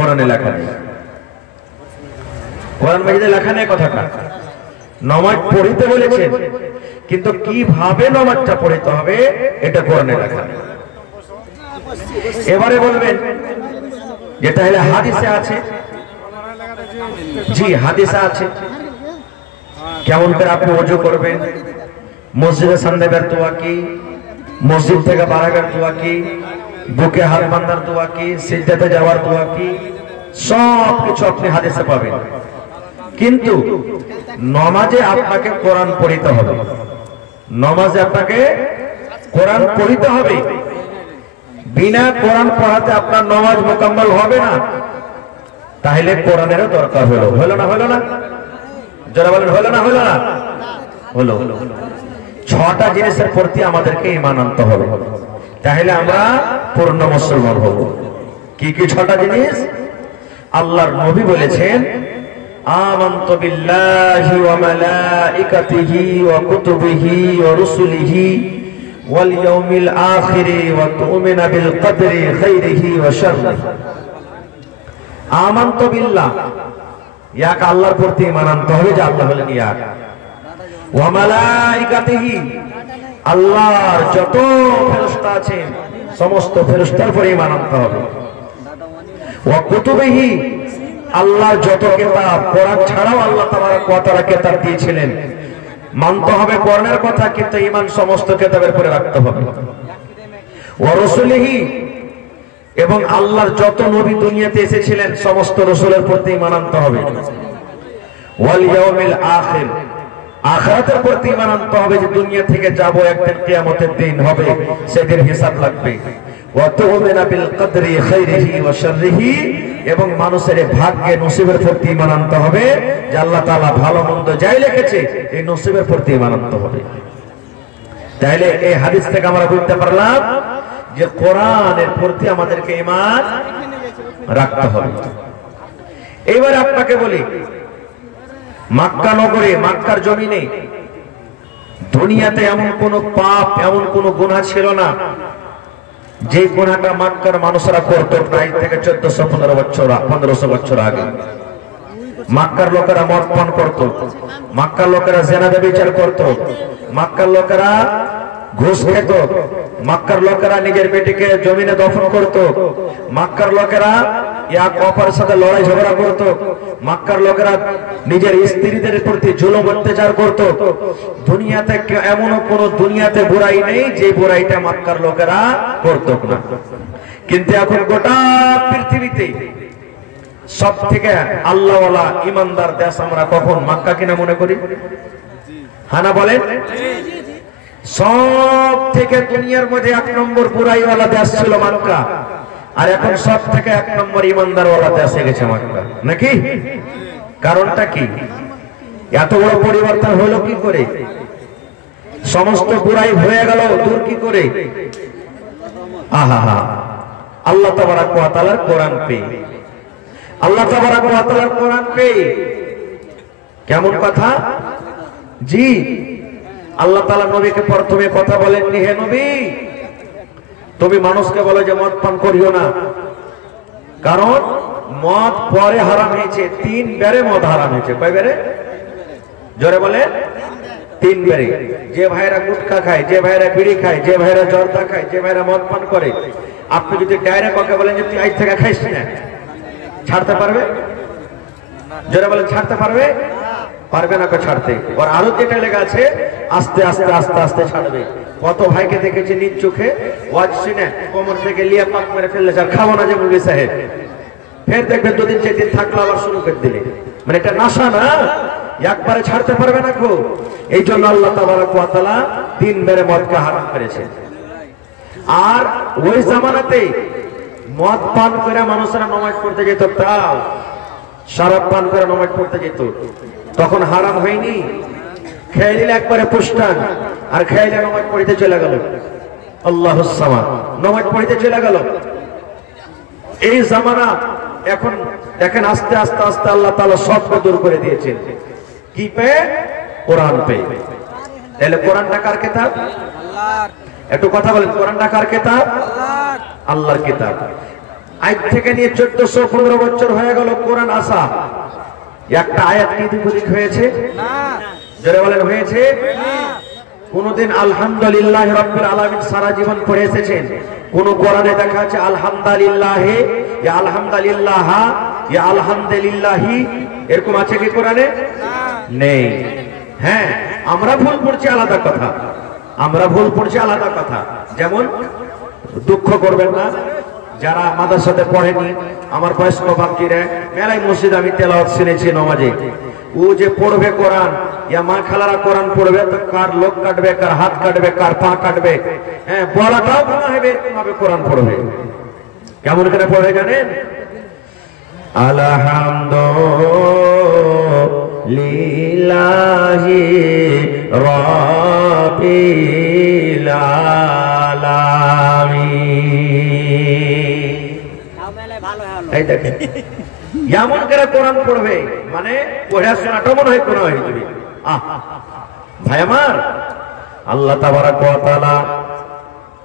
কোরআনে লেখা নেই। কোরআন মাজিদে লেখা নেই কথাটা। নামাজ পড়িতে বলেছেন, কিন্তু কিভাবে নামাজটা পড়িতে হবে এটা কোরআনে লেখা নেই। এবারে বলবেন যে তাহলে হাদিসে আছে। জি হাদিসে আছে। কেমন করে আপনি ওযু করবেন, মসজিদের সামনে বের দোয়া কি, মসজিদ থেকে বারাগার দোয়া কি, বুকে হাত বাঁধার দোয়া কি, সিজদাতে যাওয়ার দোয়া কি, সব কিছু আপনি হাদিসে পাবেন। কিন্তু নামাজে আপনাকে কোরআন পড়িতে হবে। নামাজে আপনাকে কোরআন পড়িতে হবে। বিনা কোরআন পড়াতে আপনার নামাজ মুকাম্মল হবে না। তাহলে কোরআনেরও দরকার হলো। হলো না? হলো না? যারা বলেন হলো না? হলো না? হলো। ছটা জিনিসের প্রতি আমাদেরকে ঈমান আনতে হবে, তাহলে আমরা পূর্ণ মুসলমান হব। কি কি ছটা জিনিস? আল্লাহর নবী বলেছেন, আমানতু বিল্লাহি ওয়া মালাইকাতিহি ওয়া কুতুবিহি ওয়া রুসুলিহি ওয়াল ইয়াউমিল আখিরি ওয়া তু'মিনু বিল কদরি খাইরিহি ওয়া শাররিহি। আমানতু বিল্লাহ, এক আল্লাহর প্রতি ঈমান আনতে হবে যে আল্লাহ হলেন এক। ওয়া মালাইকাতিহি, আল্লাহর যত ফেরেশতা আছেন সমস্ত ফেরেশতার উপর ঈমান আনতে হবে। ওয়া কুতুবিহি, আল্লাহর যত কিতাব, কোরআন ছাড়াও আল্লাহ তাবারক ওয়া তাআলা কিতাব দিয়েছিলেন, মানতে হবে কোরআনের কথা, কিন্তু ঈমান সমস্ত কিতাবের উপরে রাখতে হবে। ওয়া রাসূলিহি, এবং আল্লাহর যত নবী দুনিয়াতে এসেছিলেন সমস্ত রাসূলের প্রতি ঈমান আনতে হবে। ওয়াল ইয়াউমিল আখির, আখিরাতের প্রতি ঈমান আনতে হবে যে দুনিয়া থেকে যাব, একদিন কিয়ামতের দিন হবে, সেদিন হিসাব লাগবে। ওয়া তু'মিনু বিল কদরি খাইরিহি ওয়া শাররিহি, এবং মানুষের ভাগ্যে নসিবের প্রতি ঈমান আনতে হবে যে আল্লাহ তাআলা ভালো মন্দ যাই লিখেছে এই নসিবের প্রতি ঈমান আনতে হবে। তাহলে এই হাদিস থেকে আমরা বুঝতে পারলাম যে কোরআনের প্রতি আমাদেরকে ঈমান রাখতে হবে। এবার আপনাকে বলি, মক্কা নগরে, মক্কার জমিনে দুনিয়াতে এমন কোন পাপ, এমন কোন গুনাহ ছিল না যে গুনাহটা মক্কার মানুষরা করত প্রায় থেকে 1415 বছর আগে। মক্কার লোকেরা মদ পান করত, মক্কার লোকেরা জিনা ব্যভিচার করত, মক্কার লোকেরা ঘুষ খেত, মক্কার লোকেরা নিজের বেটিকে জমিনে দফন করত, মক্কার লোকেরা এক অপরের সাথে লড়াই ঝগড়া করত, মক্কার লোকেরা নিজের স্ত্রীদের প্রতি জুলুম অত্যাচার করত। দুনিয়াতে এমন কোন দুনিয়াতে বুরাই নেই যে বুরাইটা মক্কার লোকেরা করত না। কিন্তু এখন গোটা পৃথিবীতে সব থেকে আল্লাহওয়ালা ইমানদার দেশ আমরা কখন মক্কা কিনা মনে করি? হানা বলেন? সব থেকে দুনিয়ার মধ্যে 1 নম্বর বুরাইওয়ালা দেশ ছিল মক্কা, আর এখন সব থেকে 1 নম্বর ইমানদারওয়ালা দেশ হয়ে গেছে মক্কা, নাকি? কারণটা কি? এত বড় পরিবর্তন হলো কি করে? সমস্ত বুরাই হয়ে গেল দূর কি করে? আহা, আল্লাহ তাবারক ওয়া তাআলার কোরআন পেয়ে, আল্লাহ তাবারক ওয়া তাআলার কোরআন পেয়ে। কেমন কথা? জি, আল্লাহ তাআলা নবীকে প্রথমে কথা বলেননি, হে নবী তুমি মানুষকে বলো যে মদ পান করিও না, কারণ মদ পরে হারাম হয়েছে, 3 বারে মদ হারাম হয়েছে। কয় বারে? জোরে বলে 3 বারে। যে ভাইরা গুটখা খায়, যে ভাইরা বিড়ি খায়, যে ভাইরা জর্দা খায়, যে ভাইরা মদ পান করে, আপনি যদি ডাইরেক্ট ওকে বলেন যে তুই আজ থেকে খাইস না, ছাড়তে পারবে? জোরে বলেন ছাড়তে পারবে? পারবে না ছাড়তে। ওর আরো যেটা লেগে আছে আস্তে আস্তে আস্তে আস্তে ছাড়বে। কত ভাইকে দেখেছি নিজ চোখে ওয়াজ শুনে কোমর থেকে লিয়া পাক মেরে ফেললে, আর খাবো না যে মুরগি সাহেব, ফের দেখবেন 2 দিন 4 দিন থাকলো আবার শুরু করে দিলে। মানে এটা নাশা না, একবারে ছাড়তে পারবে না গো। এই জন্য আল্লাহ তাবারক ওয়া তাআলা 3 বারে মদকে হারাম করেছে। আর ওই জামানাতে মদ পান করে মানুষরা নামাজ পড়তে যেত, তাও শরাব পান করে নামাজ পড়তে যেত, তখন হারাম হয়নি। খেয়ে নিলে একবারে পুষ্টান, আর খেয়ে নামাজ পড়িতে চলে গেল, আল্লাহুস সামাদ, নামাজ পড়িতে চলে গেল। এই জামানা এখন দেখেন আস্তে আস্তে আস্তে আল্লাহ তাআলা সবকে দূর করে দিয়েছেন। কি পেয়ে? কোরআন পেয়ে। তাহলে কোরআনটা কার কিতাব? আল্লাহর। একটু কথা বলেন, কোরআনটা কার কিতাব? আল্লাহর। আল্লাহর কিতাব। আজ থেকে নিয়ে 1415 বছর হয়ে গেল কোরআন আসা, একটা আয়াত কি দিক হয়েছে? জোরে বলেন হয়েছে? কোনদিন আলহামদুলিল্লাহ রাব্বিল আলামিন সারা জীবন পড়ে এসেছেন? কোন কোরআনে দেখা আছে আলহামদুলিল্লাহ ইয়া আলহামদুলিল্লাহ ইয়া আলহামদুলিল্লাহি, এরকম আছে কি কোরআনে? নেই। হ্যাঁ, আমরা ভুল পড়ছি আলাদা কথা, আমরা ভুল পড়ছি আলাদা কথা। যেমন দুঃখ করবেন না যারা মাদ্রাসাতে পড়েনি, আমার বয়স্ক বাপজিরা মেলায় মসজিদ আমি তেলাওয়াত শুনেছি নামাজে, ও যে পড়বে কোরআন, ইয়া মা খালারা কোরআন পড়বে তো কার লোক কাটবে, কার হাত কাটবে, কার পা কাটবে, হ্যাঁ বলাটাও গুনাহ হবে, এরকমভাবে কোরআন পড়বে। কেমন করে পড়বে জানেন? আলহামদুলিল্লাহি রাব্বিল আলামিন। এই দেখেন এমন করে কোরআন পড়বে, মানে পড়াশোনাটা মনে হয় কোরআন হয়ে যাবে। ভাই আমার, আল্লাহ তাবারাক ওয়া তাআলা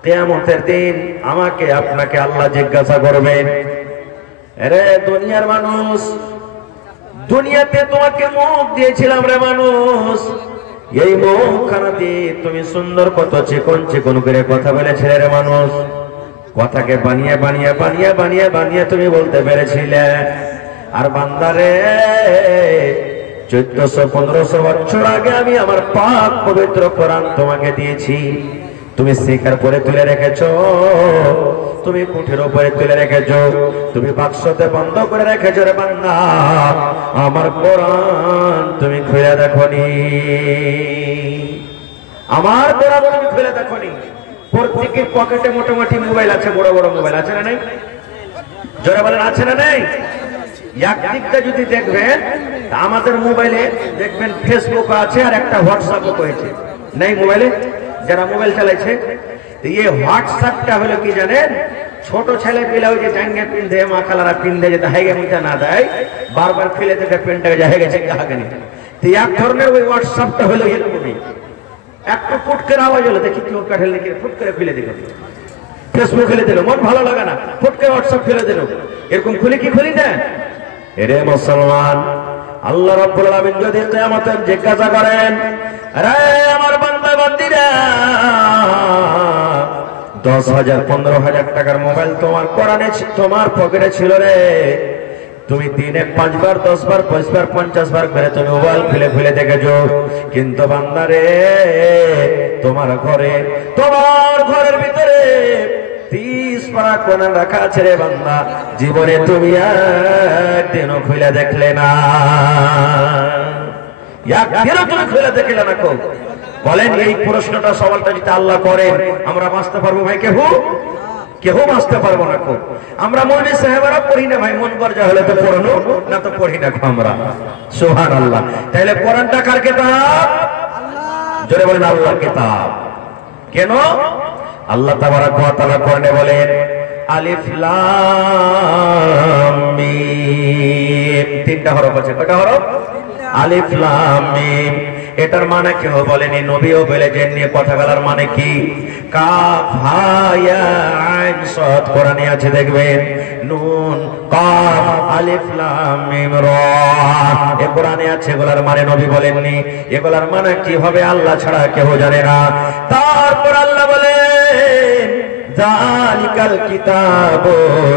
কিয়ামতের দিন আমাকে আপনাকে আল্লাহ জিজ্ঞাসা করবেন, আরে দুনিয়ার মানুষ, দুনিয়াতে তোমাকে মুখ দিয়েছিলাম রে মানুষ, এই মুখখানা দিয়ে তুমি সুন্দর কত চিকন চিকন করে কথা বলেছিলে রে মানুষ, কথাকে বানিয়ে বানিয়ে বানিয়ে বানিয়ে বানিয়ে তুমি বলতে পেরেছিলে। আর বান্দারে 1400-1500 বছর আগে আমি আমার পাক পবিত্র কোরআন তোমাকে দিয়েছি, তুমি শিকার করে তুলে রেখেছো, তুমি কুঠির উপরে তুলে রেখেছো, তুমি বাক্সতে বন্ধ করে রেখেছো রে বান্দা, আমার কোরআন তুমি খুলে দেখোনি, আমার কোরআন তুমি খুলে দেখোনি। প্রত্যেকের পকেটে মোটামুটি মোবাইল আছে, বড় বড় মোবাইল আছে না নাই? জোরে বলেন আছে না নাই? একদিকটা যদি দেখবেন আমাদের মোবাইলে দেখবেন ফেসবুক আছে আর একটা হোয়াটসঅ্যাপও হয়েছে, নাই মোবাইলে যারা মোবাইল চালাইছে। এই হোয়াটসঅ্যাপটা হলো কি জানেন? ছোট ছেলে পেলে ওই যে জাঙ্গে পিন্ধে, মা খালারা পিন্ধে, যেটা হাইগে মুখে না দেয়, বারবার ফেলে থেকে পেনটাকে যা হেগেছে হাগেনি। তো এক ধরনের ওই হোয়াটসঅ্যাপটা হলো এরকমই, একটা ফুটকের আওয়াজ হলো, দেখি কেউ কাঠেল দেখি ফুট করে ফেলে দিল, ফেসবুক ফেলে দিল, মন ভালো লাগে না, ফুট করে হোয়াটসঅ্যাপ ফেলে দিল, এরকম খুলি কি খুলি না? এরে মুসলমান, আল্লাহ রাব্বুল আলামিন যদি কিয়ামতে জিজ্ঞাসা করেন, আরে আমার বান্দা বান্দীরা 10,000 15,000 টাকার মোবাইল তোমার কোরআনে তোমার পকেটে ছিল রে, তুমি দিনে 5 বার 10 বার 20 বার 50 বার করে তুমি মোবাইল ফেলে ফেলে দেখেছো, কিন্তু বান্দারে তোমার ঘরের ভিতরে 30 পারা কোরআন রাখা আছে রে বান্দা, জীবনে তুমি একদিনও খুলে দেখলে না, একদিনও তুমি খুলে দেখলে না। বলেন এই প্রশ্নটা সওয়ালটা যদি আল্লাহ করেন, আমরা বাঁচতে পারবো ভাই? কেউ বাঁচতে পারবো না। আমরা মৌলভী সাহেবরা পড়ি না ভাই, মন গর্জা হলে তো পড়লো, না তো পড়ি না আমরা। সুবহানাল্লাহ। তাহলে কোরআনটা কার কিতাব? জোরে বলেন আল্লাহর কিতাব। কেন? আল্লাহ তাবারাক ওয়া তাআলা কোরআনে বলেন আলিফ লাম মিম, তিনটা হরফ আছে। কয়টা হরফ? আলিফ লাম মিম। এটার মানে কেউ বলেনি, নবীও বলেছেন। নিয়ে কথা বলার মানে কি? কাফ হা ইয়া আইন সাদ কোরআনে আছে দেখবেন, নুন কাফ আলিফ লাম মিম রা, এ কোরআনে আছে। এগুলার মানে নবী বলেননি, এগুলার মানে কি হবে আল্লাহ ছাড়া কেউ জানে না। তারপর আল্লাহ বলেন যালিকাল কিতাবু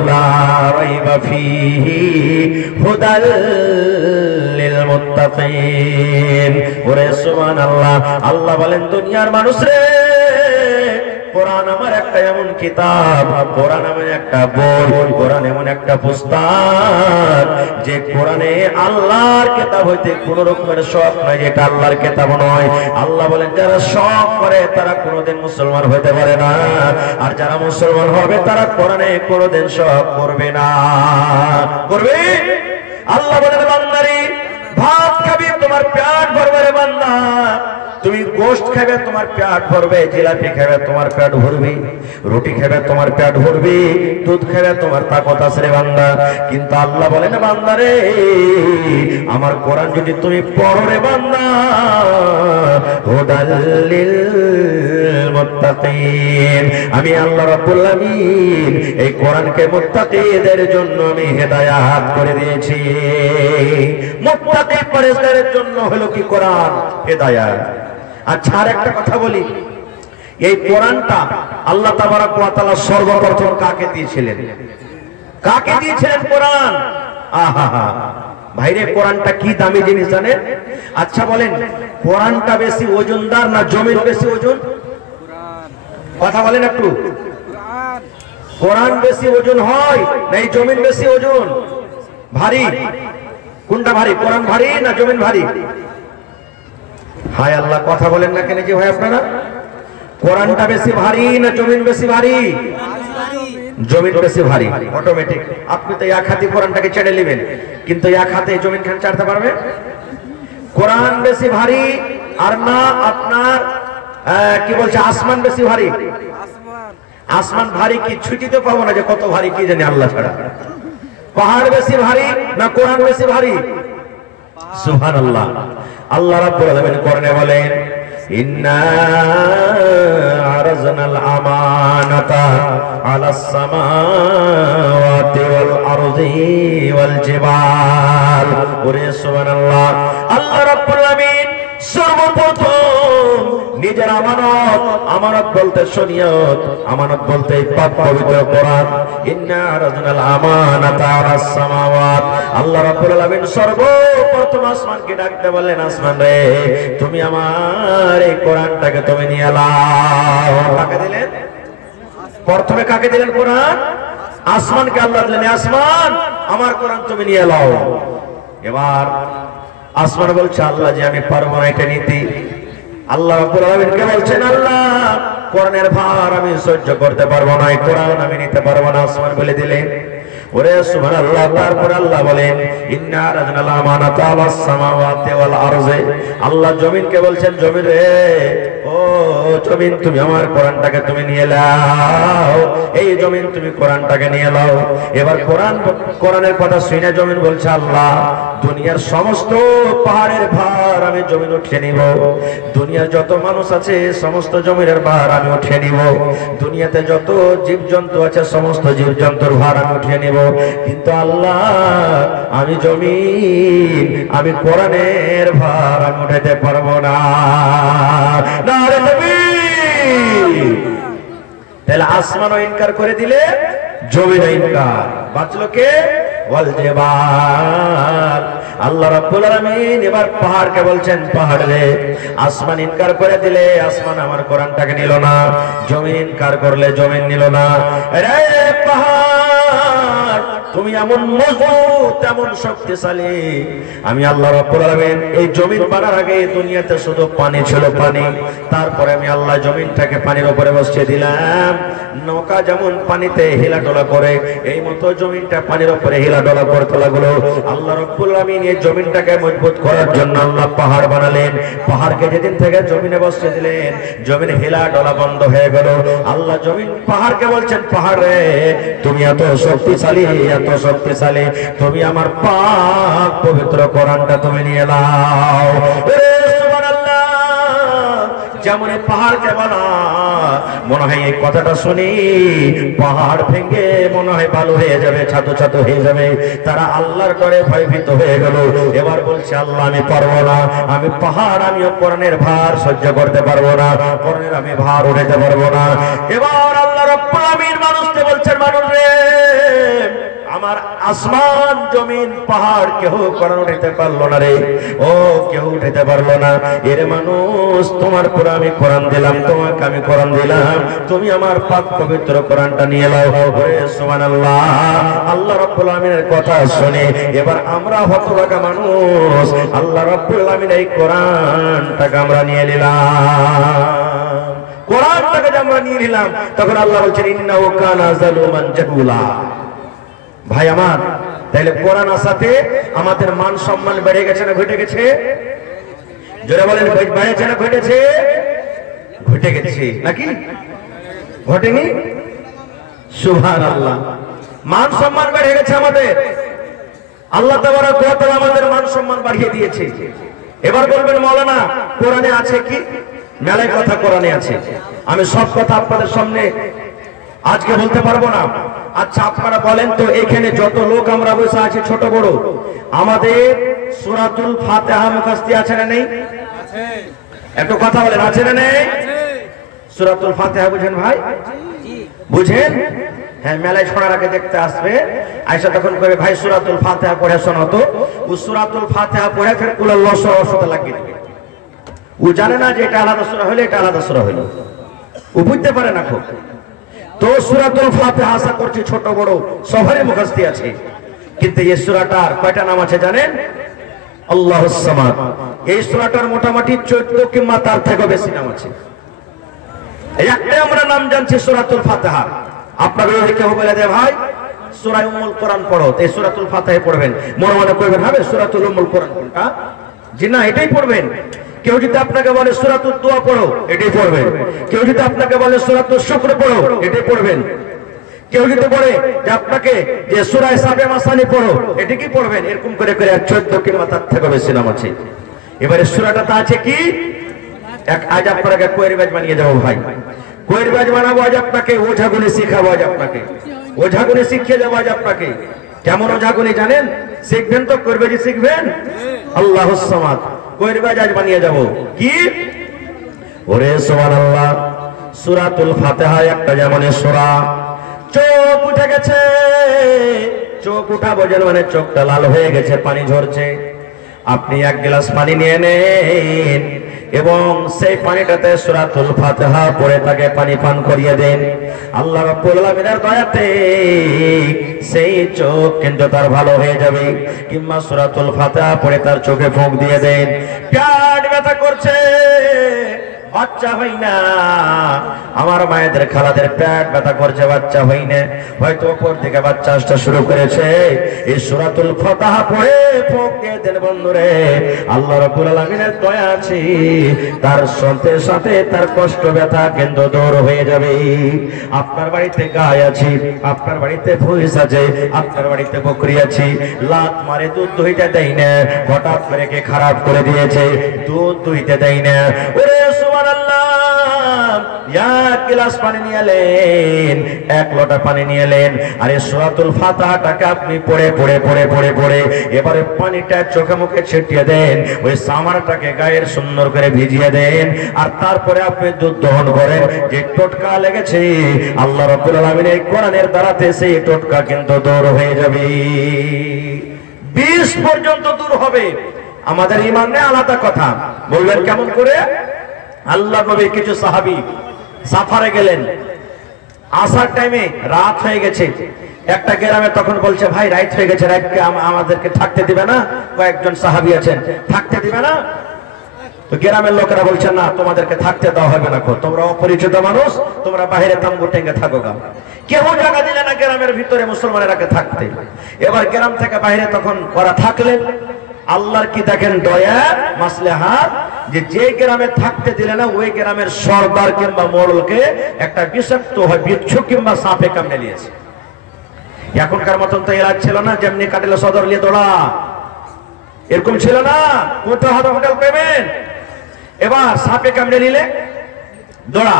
লা রাইবা ফীহি হুদাল লিল মুত্তাকিন। ওরে সুবহানাল্লাহ। আল্লাহ বলেন দুনিয়ার মানুষ রে, কোরআন আমার একটা এমন কিতাব, কোরআন এমন একটা বই, কোরআন এমন একটা পুস্তক যে কোরআনে আল্লাহর কিতাব হইতে কোন রকমের শখ নাই, এটা আল্লাহর কিতাব নয়। আল্লাহ বলেন যারা শখ করে তারা কোনোদিন মুসলমান হইতে পারে না, আর যারা মুসলমান হবে তারা কোরআনে কোনোদিন শখ করবে না। করবে? আল্লাহ বলেন বান্দারে ভাত খাবি তোমার পেট ভরবে রে বান্দা, তুমি গোশত খাবে তোমার পেট ভরবে, জিলাপি খাবে তোমার পেট ভরবে, রুটি খাবে তোমার পেট ভরবে, দুধ খাবে তোমার তাকত আছে রে বান্দা। কিন্তু আল্লাহ বলেন বান্দা রে, আমার কোরআন যদি তুমি পড়ো রে বান্দা, হুদাল লিল মুত্তাকিন। আমি আল্লাহ রাব্বুল আলামিন এই কোরআনকে মুত্তাকিদের জন্য আমি হেদায়েত করে দিয়েছি। মুত্তাকি পরেজগারের জন্য হলো কি কোরআন হেদায়েত। আচ্ছা আর একটা কথা বলি, এই কোরআনটা আল্লাহ তাবারক ওয়া তাআলা সর্বপ্রথম কাকে দিয়েছিলেন? কাকে দিয়েছিলেন কোরআন? আহা ভাইরে, কোরআনটা কি দামি জিনিস জানেন? আচ্ছা বলেন, কোরআনটা বেশি ওজনদার না জমির বেশি ওজন? কথা বলেন একটু। কোরআন বেশি ওজন হয় না এই জমিন বেশি ওজন? ভারী কোনটা ভারী? কোরআন ভারী না জমিন ভারী? হায় আল্লাহ, কথা বলেন না কেন যে ভাই আপনারা? কোরআনটা বেশি ভারী না জমিন বেশি ভারী? জমিন বেশি ভারী অটোমেটিক। আপনি তো এক হাতে কোরআনটাকে ছেড়ে নেবেন, কিন্তু এক হাতে জমিন খান ছাড়তে পারবে? কোরআন বেশি ভারী আর না আপনার কি বলছে আসমান বেশি ভারী? আসমান ভারী কি ছুটিতে পাবো না যে কত ভারী কি জানি আল্লাহ ছাড়া। পাহাড় বেশি ভারী না কোরআন বেশি ভারী? সুবহানাল্লাহ। আল্লাহ রাব্বুল আলামিন কোরআনে বলেন, ইন্না আরাজনাল আমানাতা আলাস সামাওয়াতি ওয়াল আরদি ওয়াল জিবাল। ওরে সুবহানাল্লাহ। আল্লাহ রাব্বুল আলামিন সর্বপ্রথম নিজের আমানত, আমানত বলতে শরীয়ত, আমানত বলতে পাক পবিত্র কোরআন। ইন্না আরাজনাল আমানাতা আলাস সামাওয়াত। আল্লাহ রাব্বুল আলামিন সর্বপ্রথম আসমানকে ডাকতে বললেন, আসমান রে তুমি আমার এই কোরআনটাকে তুমি নিয়ে নাও। কাকে দিলেন? প্রথমে কাকে দিলেন কোরআন? আসমানকে আল্লাহ দিলেন, আসমান আমার কোরআন তুমি নিয়ে নাও। এবার আসমান বলছে, আল্লাহ যে আমি পারবো না এটা নিতে। আল্লাহ রাব্বুল আলামিন কে বলছেন, আল্লাহ কোরআনের ভার আমি সহ্য করতে পারবো না, এই কোরআন আমি নিতে পারবো না। আসমান বলে দিলেন। ওরে সুবহানাল্লাহ। তারপর আল্লাহ বলেন, ইন্না আরাজনাল আমানাতা আলাস সামাওয়াতি ওয়াল আরজি। আল্লাহ জমিনকে বলছেন, জমিন রে ও জমিন তুমি আমার কোরআনটাকে তুমি নিয়ে নাও। এই জমিন তুমি কোরআনটাকে নিয়ে নাও। এবার কোরআনের কথা শুনে জমিন বলছে, আল্লাহ দুনিয়ার সমস্ত পাহাড়ের ভার আমি জমিন উঠিয়ে নিব। দুনিয়ার যত মানুষ আছে সমস্ত জমিনের ভার আমি উঠিয়ে নিব। দুনিয়াতে যত জীবজন্তু আছে সমস্ত জীবজন্তুর ভার আমি উঠিয়ে নিব। কিন্তু আল্লাহ আমি জমিন, আমি কোরআনের ভার আমি উঠাতে পারবো না। তাহলে আসমানও ইনকার করে দিলে, জমিনও ইনকার। বাঁচলো কে? ওয়াল জিবাল। আল্লাহ রাব্বুল আলামিন এবার পাহাড়কে বলছেন, পাহাড় রে আসমান ইনকার করে দিলে, আসমান আমার কোরআনটাকে নিল না। জমিন ইনকার করলে, জমিন নিল না। রে পাহাড় তুমি এমন মজবুত, এমন শক্তিশালী। আমি আল্লাহ রাব্বুল আলামিন এই জমিন বানার আগে দুনিয়াতে শুধু পানি ছিল, পানি। তারপরে আমি আল্লাহ জমিনটাকে পানির উপরে বসিয়ে দিলাম। নৌকা যেমন পানিতে হিলাডোলা করে, এই মতো জমিনটা পানির উপরে হিলাডোলা করতে লাগলো। আল্লাহ রাব্বুল আলামিন এই জমিনটাকে মজবুত করার জন্য আল্লাহ পাহাড় বানালেন। পাহাড়কে যেদিন থেকে জমিনে বসিয়ে দিলেন, জমিন হিলাডোলা বন্ধ হয়ে গেল। আল্লাহ জমিন পাহাড়কে বলছেন, পাহাড় রে তুমি এত শক্তিশালী, এত শক্তিশালী, তুমি আমার পাক পবিত্র কোরআনটা তুমি নিয়ে নাও। সুবহানাল্লাহ। যেমন পাহাড়কে বানা, মনে হয় এই কথাটা শুনি পাহাড় ভেঙে মনে হয় বালু হয়ে যাবে, ছাতু ছাতু হয়ে যাবে। তারা আল্লাহর ডরে ভয়ভীত হয়ে গেল। এবার বলছে, আল্লাহ আমি পারবো না, আমি পাহাড়, আমিও কোরআনের ভার সহ্য করতে পারবো না, কোরআনের আমি ভার উঠাতে পারবো না। এবার আল্লাহ রাব্বুল আলামিন মানুষকে বলছেন, মানুষ রে আমার আসমান জমিন পাহাড় কেউ কোরআন উঠাতে পারলো না রে, ও কেউ উঠাতে পারলো না। এর মানুষ তোমার পুরো আমি কোরআন দিলাম, তোমাকে আমি কোরআন দিলাম, তুমি আমার পাক পবিত্র কোরআনটা নিয়ে নাও। ওরে সুবহানাল্লাহ। আল্লাহ রাব্বুল আলামিনের কথা শুনে এবার আমরা হতভাগা মানুষ, আল্লাহ রাব্বুল আলামিন এই কোরআনটাকে আমরা নিয়ে নিলাম। কোরআনটাকে আমরা নিয়ে নিলাম, তখন আল্লাহ বলছেন, ইন্নাহু কানা যালুমান জাহুলা। ভাই আমার, তাহলে কোরআন আসাতে আমাদের মান সম্মান বেড়ে গেছে না ঘটে গেছে? জোরে বলেন, বেড়েছে না ঘটেছে? ঘটে গেছে নাকি ঘটেনি? সুবহানাল্লাহ। মান সম্মান বেড়ে গেছে আমাদের। আল্লাহ তাবারক ওয়া তাআলা আমাদের মান সম্মান বাড়িয়ে দিয়েছে। এবার বলবেন, মাওলানা কোরআনে আছে কি? মেলায় কথা কোরআনে আছে। আমি সব কথা আপনাদের সামনে আজকে বলতে পারবো না। আচ্ছা আপনারা বলেন তো, এখানে যত লোক আমরা বসে আছি ছোট বড়, আমাদের সূরাতুল ফাতিহা মুখস্থ আছে না নেই? একটু কথা বলেন, আছে না নেই? সূরাতুল ফাতিহা বুঝেন ভাই? বুঝেন? হ্যাঁ, মেলায় শোনার আগে দেখতে আসবে, আয়েশা তখন কবে ভাই সূরাতুল ফাতিহা পড়ে শোনাতো। ও সূরাতুল ফাতিহা পড়ে ফের কুল লসতে লাগিয়ে দিবে। ও জানে না যে এটা আলাদা সূরা হলো, এটা আলাদা সূরা হলো, ও বুঝতে পারে না খুব। তো সূরাতুল ফাতিহা আশা করছি ছোট বড় সবারই মুখস্থ আছে, কিন্তু এই সূরাটার কয়টা নাম আছে জানেন? আল্লাহুস সামাদ। এই সূরাটার মোটামুটি 14 কিংবা তার থেকে বেশি নাম আছে। এই একটাই আমরা নাম জানছি সূরাতুল ফাতিহা। আপনারা যদি কেউ বলে দেয় ভাই সূরা উম্মুল কোরআন পড়ো, এই সূরাতুল ফাতিহা পড়বেন, মনে মনে করবেন হবে সূরাতুল উম্মুল কোরআন কোনটা? জি না, এটাই পড়বেন। কেউ যদি আপনাকে বলে সূরাতুদ দুআ পড়ো, এটাই পড়বেন। কেউ যদি আপনাকে বলে সূরাতুশ শুকর পড়ো, এটাই পড়বেন। কেউ যদি বলে যে আপনাকে যে সূরা সাবে মাসানি পড়ো, এটা কি পড়বেন। এরকম করে করে 14 কিংবা তার থেকে বেশি নাম আছে। এবারে সূরাটা আছে কি? আজ আপনাকে কোয়েরিবাজ বানিয়ে যাবো ভাই, কোয়েরিবাজ বানাবো আজ আপনাকে, ওঝাগুনি শিখাবো আজ আপনাকে, ওঝাগুনি শিখিয়ে যাবো আজ আপনাকে। কেমন ওঝাগুনি জানেন? শিখবেন তো, কোয়েরিবাজি শিখবেন। আল্লাহুস সামাদ, কোয়েরিবাজ আজ বানিয়ে যাবো। কি ওরে সুবহানাল্লাহ। সূরাতুল ফাতিহা একটা যেমন সূরা, চোখ উঠে গেছে, চোখ উঠা বোঝেন মানে চোখটা লাল হয়ে গেছে, পানি ঝরছে। আপনি এক গ্লাস পানি নিয়ে নেন এবং সেই পানিটাতে সূরাতুল ফাতিহা পড়ে তাকে পানি পান করিয়ে দেন। আল্লাহ রাব্বুল আলামিনের দয়াতে সেই চোখ কিন্তু তার ভালো হয়ে যাবে। কিংবা সূরাতুল ফাতিহা পড়ে তার চোখে ফুঁক দিয়ে দেন। পেট ব্যথা করছে, বাচ্চা হয় না, আমার মায়েদের খালাদের পেট ব্যথা করছে, বাচ্চা হয় না, হয়তো উপর থেকে বাচ্চা আসতে শুরু করেছে। এই সূরাতুল ফাতিহা পড়ে ফুঁক দিয়ে দেন বন্ধুরে, আল্লাহ রাব্বুল আলামিনের দয়া আছে, তার সাথে সাথে তার কষ্ট ব্যথা কিন্তু দূর হয়ে যাবে। আপনার বাড়িতে গায় আছে, আপনার বাড়িতে ভুঁইস আছে, আপনার বাড়িতে বকরি আছে, লাত মারে দুধ দুইতে দেয় না, হঠাৎ করে কে খারাপ করে দিয়েছে, দুধ দুইতে দেয় না। ওরে সুবহানাল্লাহ, এক গ্লাস পানি নিয়ে এলেন, এক লোটা পানি নিয়ে এলেন, আর এই সূরাতুল ফাতিহাটাকে আপনি পড়ে পড়ে পড়ে পড়ে পড়ে এবারে পানিটা চোখে মুখে ছিটিয়ে দেন, ওই সামারটাকে গায়ের সুন্দর করে ভিজিয়ে দেন, আর তারপরে আপনি দুধ দহন করেন। যে টোটকা লেগেছে আল্লাহ রাব্বুল আলামিন এই কোরআনের দ্বারাতে সেই টোটকা কিন্তু দূর হয়ে যাবে, 20 পর্যন্ত দূর হবে। আমাদের ঈমান নিয়ে আলাদা কথা, বলবেন কেমন করে? আল্লাহ নবী কিছু সাহাবী সাফারে গেলেন, আসার টাইমে রাত হয়ে গেছে। একটা গ্রামে তখন বলছে ভাই রাত হয়ে গেছে, রাতকে আমাদেরকে থাকতে দিবে না? কয়েকজন সাহাবী আছেন, থাকতে দিবে না? তো গ্রামের লোকেরা বলছে না, তোমাদেরকে থাকতে দেওয়া হবে না, তোমরা অপরিচিত মানুষ, তোমরা বাইরে তাম্বু টেঙ্গে থাকো গা। কেউ জায়গা দিলে না গ্রামের ভিতরে মুসলমানেরাকে থাকতে। এবার গ্রাম থেকে বাইরে তখন ওরা থাকলেন। আল্লাহর কি দেখেন দয়া, মাসলেহাত, যে গ্রামে থাকতে দিলে না ওই গ্রামের সর্দার কিংবা মোড়লকে একটা বিষাক্ত হয় বিচ্ছু কিংবা সাপে কামড়ে নিয়েছে। এখনকার মতন তো এলাজ ছিল না, যেমনি কাটিলে সদর নিয়ে দৌড়া, এরকম ছিল না, কোথাও হোটেল পেবেন। এবার সাপে কামড়ে নিলে দৌড়া।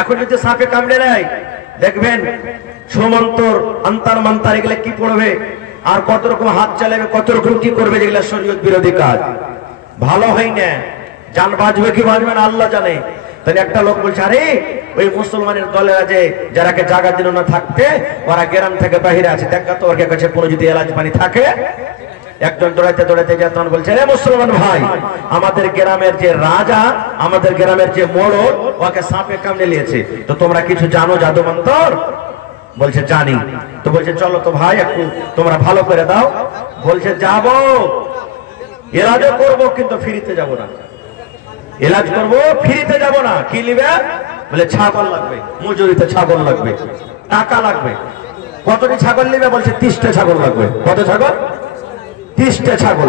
এখন যদি সাপে কামড়ে নেয় দেখবেন ছমন্তর আন্তার মান্তার এগুলো কি পড়বে, আর কত রকম হাত চালাবে, কত রকম কি করবে, যেগুলো শরীয়ত বিরোধী কাজ। ভালো হয় না, জান বাঁচবে কি বাঁচবে না আল্লাহ জানে। তাহলে একটা লোক বলছে আরে ওই মুসলমানের দলে আছে যারাকে জায়গা দিল না থাকতে, ওরা গ্রাম থেকে বাহিরে আছে, দেখা তো ওর কাছে কোনো যদি এলাচ পানি থাকে। একজন দৌড়াইতে দৌড়াইতে যায়, তখন বলছে রে মুসলমান ভাই, আমাদের গ্রামের যে রাজা, আমাদের গ্রামের যে মোড়ল, ওকে সাপে কামড়ে নিয়েছে, তো তোমরা কিছু জানো জাদু মন্তর? বলছে জানি। তো বলছে চলো তো ভাই একটু তোমরা ভালো করে দাও। বলছে যাবো, এলাজও করবো কিন্তু ফ্রিতে যাব না, এলাজ করবো ফ্রিতে যাব না। কি নিবে? বলে ছাগল লাগবে, মজুরিতে ছাগল লাগবে, টাকা লাগবে। কতটি ছাগল নিবে? বলছে 30টা ছাগল লাগবে। কত ছাগল? 30টা ছাগল।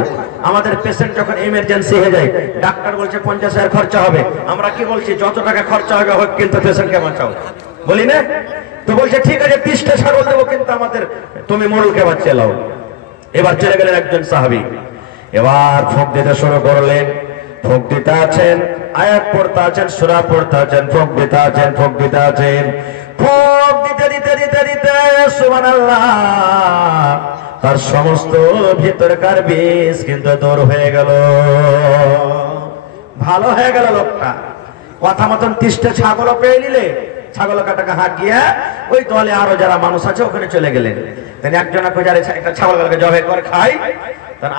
আমাদের পেশেন্ট যখন এমার্জেন্সি হয়ে যায়, ডাক্তার বলছে 50,000 খরচা হবে, আমরা কি বলছি যত টাকা খরচা হবে হোক কিন্তু পেশেন্টকে বাঁচাও, বলি না? তো বলছে ঠিক আছে 30টা ছাগল দেবো, কিন্তু আমাদের তুমি মোড়লকে বাঁচিয়ে লাও। এবার চলে গেলেন একজন সাহাবী, এবার ফোঁক দিতে শুরু করলেন, ফোক দিতে আছেন, আয়াত পড়তে আছেন, সূরা পড়তে আছেন, ফোক দিতে আছেন, ফোক দিতে আছেন, ফোক দিতে দিতে দিতে দিতে সুবহানাল্লাহ তার সমস্ত ভিতরকার বিষ কিন্তু দূর হয়ে গেল, ভালো হয়ে গেল লোকটা। কথা মতন 30টা ছাগলও পেয়ে নিলে, ছাগল কাটাকে হাঁকিয়ে ওই দলে আরো যারা মানুষ আছে ওখানে চলে গেলেন। একজন একটা ছাগলকে জবাই করে খাই,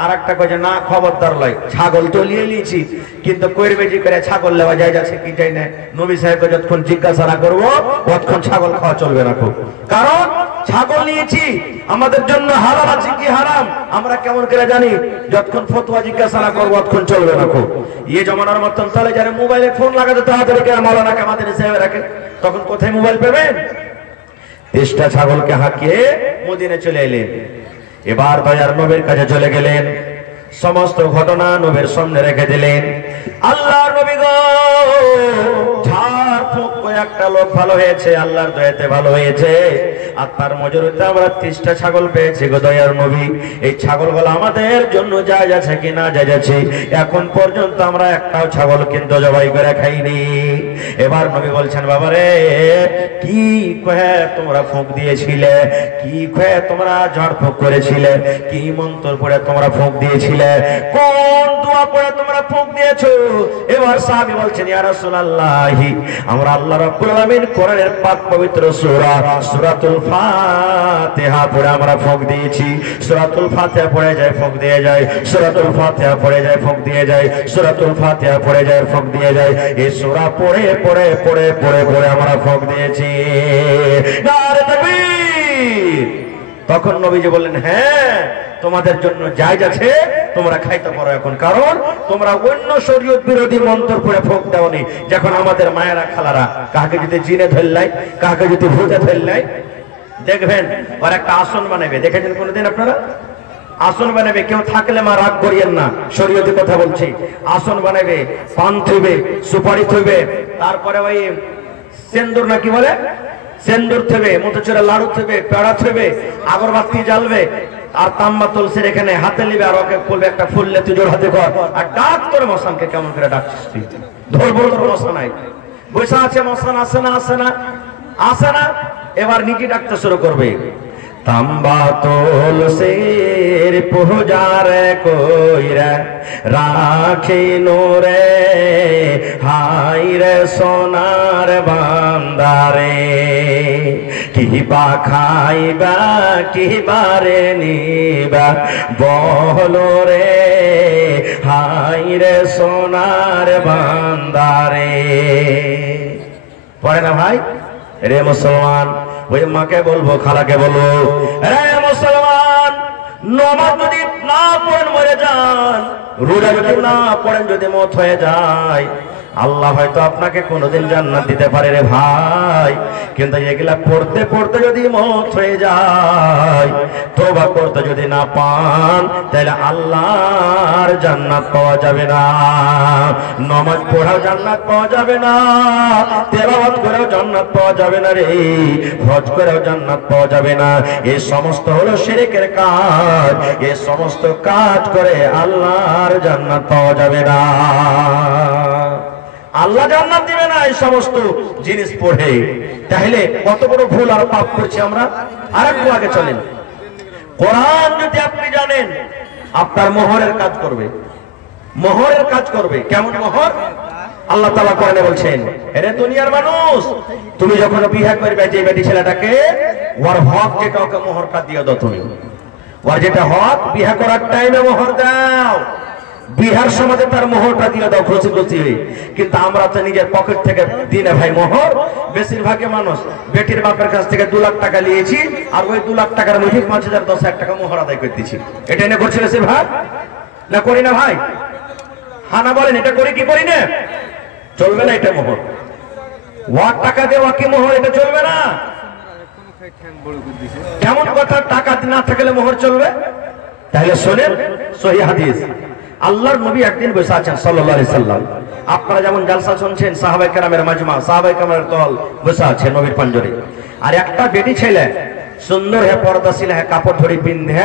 আর একটা কয়ে না খবরদার লয়, ছাগল তো নিয়ে নিয়েছি কিন্তু কৈরবেজি করে ছাগল নেওয়া যায় যাচ্ছে কি যাই না। নবী সাহেবকে যতক্ষণ জিজ্ঞাসা না করবো ততক্ষণ ছাগল খাওয়া চলবে না, খুব কারণ ছাগল নিয়েছি আমাদের জন্য হালাল আছে কি হারাম আমরা কেমন করে জানি, যতক্ষণ ফতোয়া জিজ্ঞাসা না করবো ততক্ষণ চলবে না। খুব ইয়ে জমানার মতন তাহলে যারা মোবাইলে ফোন লাগাতে তাড়াতাড়ি করে মাওলানাকে আমাদের হিসেবে রাখে, তখন কোথায় মোবাইল পেবেন? 30টা ছাগলকে হাঁকিয়ে মদিনে চলে এলেন। এবার দয়ার নবীর কাছে চলে গেলেন, সমস্ত ঘটনা নবীর সামনে রেখে দিলেন। আল্লাহর নবী গো, ঝাড় ফুঁক করে একটা লোক ভালো হয়েছে, আল্লাহর দয়াতে ভালো হয়েছে, আর তার মজুরিতে আমরা 30টা ছাগল পেয়েছি গো দয়ার নবী। এই ছাগলগুলো আমাদের জন্য জায়েজ আছে কি না জায়েজ আছে? এখন পর্যন্ত আমরা একটাও ছাগল কিন্তু জবাই করে খাইনি। এবার নবী বলছেন, বাবারে কি কয়ে তোমরা ফুঁক দিয়েছিলে, কি কয়ে তোমরা ঝাড় ফুঁক করেছিলে, কি মন্ত্র পড়ে তোমরা ফুঁক দিয়েছিলে, কোন দোয়া পড়ে তোমরা ফুঁক দিয়েছো? এবার সাহাবী বলছেন, ইয়া রাসূলুল্লাহ আমরা আল্লাহ রাব্বুল আলামিন কোরআনের পাক পবিত্র সূরা সূরাতুল ফাতিহা পড়ে আমরা ফুঁক দিয়েছি। সূরাতুল ফাতিহা পড়ে যায় ফুঁক দিয়ে যায়, সূরাতুল ফাতিহা পড়ে যায় ফুঁক দিয়ে যায়, সূরাতুল ফাতিহা পড়ে যায় ফুঁক দিয়ে যায়, এই সূরা পড়ে পড়ে পড়ে পড়ে পড়ে আমরা ফুঁক দিয়েছি। নারে তাকবীর! তখন নবীজি বললেন, হ্যাঁ তোমাদের জন্য জায়েজ আছে, তোমরা খাইতে পারো এখন, কারণ তোমরা অন্য শরীয়ত বিরোধী মন্ত্র পড়ে ফুঁক দাওনি। যখন আমাদের মায়েরা খালারা কাকে যদি জিনে ধরলাই, কাকে যদি ভূতে ধরলাই, দেখবেন ওর একটা আসন বানাবে, দেখেছেন কোনোদিন আপনারা? আসন বানাবে, কেউ থাকলে মা রাগ করিয়েন না, শরীয়তের কথা বলছি। আসন বানাবে, পান থইবে, সুপারি থইবে, তারপরে ওই সেন্দুর না কি বলে, সেন্দুর থইবে, মতচুরা লাড়ু থইবে, পেড়া থইবে, আগরবাতি জ্বালবে, আর তাম্মা তুলসির এখানে হাতে নিবে, আর ওকে বলবে একটা ফুল লে তুই জোর হাতে কর, আর ডাক তোর মশানকে কেমন করে ডাকছিস তুই? ধরবো তোর মশা নাই, বসে আছে মশান, আসে না আসে না আসে না, এবার নিকি ডাকতে শুরু করবে। তাম্বা তুলসির পূজার কইরা রাখি নোরে, হাই রে সোনার বান্দারে, কিবা খাইবা কিবারে নিবা বলো রে, হাই রে সোনার বান্দারে। পড়ে না ভাই? রে মুসলমান, ওই মাকে বলবো, খালাকে বলবো, রে মুসলমান, নামাজ যদি না পড়েন মরে যান, রোজা যদি না পড়েন যদি মত হয়ে যায়, আল্লাহ হয়তো আপনাকে কোনোদিন জান্নাত দিতে পারে রে ভাই, কিন্তু এগুলা পড়তে পড়তে যদি মত হয়ে যায়, তওবা করতে যদি না পান, তাহলে আল্লাহর জান্নাত পাওয়া যাবে না। নামাজ পড়াও জান্নাত পাওয়া যাবে না, তেলাওয়াত করেও জান্নাত পাওয়া যাবে না রে, হজ করেও জান্নাত পাওয়া যাবে না। এই সমস্ত হলো শিরকের কাজ, এই সমস্ত কাজ করে আল্লাহর জান্নাত পাওয়া যাবে না, আল্লাহ জান্নাত দিবে না এই সমস্ত জিনিস পড়ে। তাহলে কত বড় ভুল আর পাপ করছি আমরা। আর একটু আগে চলেন, কোরআন যদি আপনি জানেন, আপনার মোহরের কাজ করবে, মোহরের কাজ করবে। কেমন মোহর? আল্লাহ তাআলা কোরআনে বলছেন, এরে দুনিয়ার মানুষ, তুমি যখন বিয়ে করবে যে বেটি ছেলেটাকে, ওর হক যেটা ওকে মোহরটা দিয়ে দাও, তুমি ওর যেটা হক বিয়ে করার টাইমে মোহর দাও, বিহার সমাজে তার মোহরটা দিয়ে দাও খুশি খুশি। কিন্তু আমরা তো নিজের পকেট থেকে দিনে ভাই মোহর, বেশিরভাগই মানুষ বেটির বাপের কাছ থেকে 2 লাখ টাকা নিয়েছি, আর ওই 2 লাখ টাকার মধ্যে 5,000 10,000 টাকা মোহর আদায় করে দিচ্ছি। এটা এনে করছিল সে ভাই না, করি না ভাই? হানা বলেন, এটা করি কি করি না? চলবে না এটা মোহর। ওয়াক টাকা দেওয়া কি মোহর? এটা চলবে না। কেমন কথা? টাকা না থাকলে মোহর চলবে? তাহলে শোনেন সহিহ হাদিস, আল্লাহর নবী একদিন বসে আছেন সাল্লাল্লাহু আলাইহি সাল্লাম। আপনারা যেমন জালসা শুনছেন, সাহাবায়ে কেরামের মাজমা, সাহাবায়ে কেরামের দল বসে আছে নবীর পাঞ্জরে, আর একটা বেটি ছেলে সুন্দর হে পর্দাশীল হে কাপড় ধরে পিন্ধে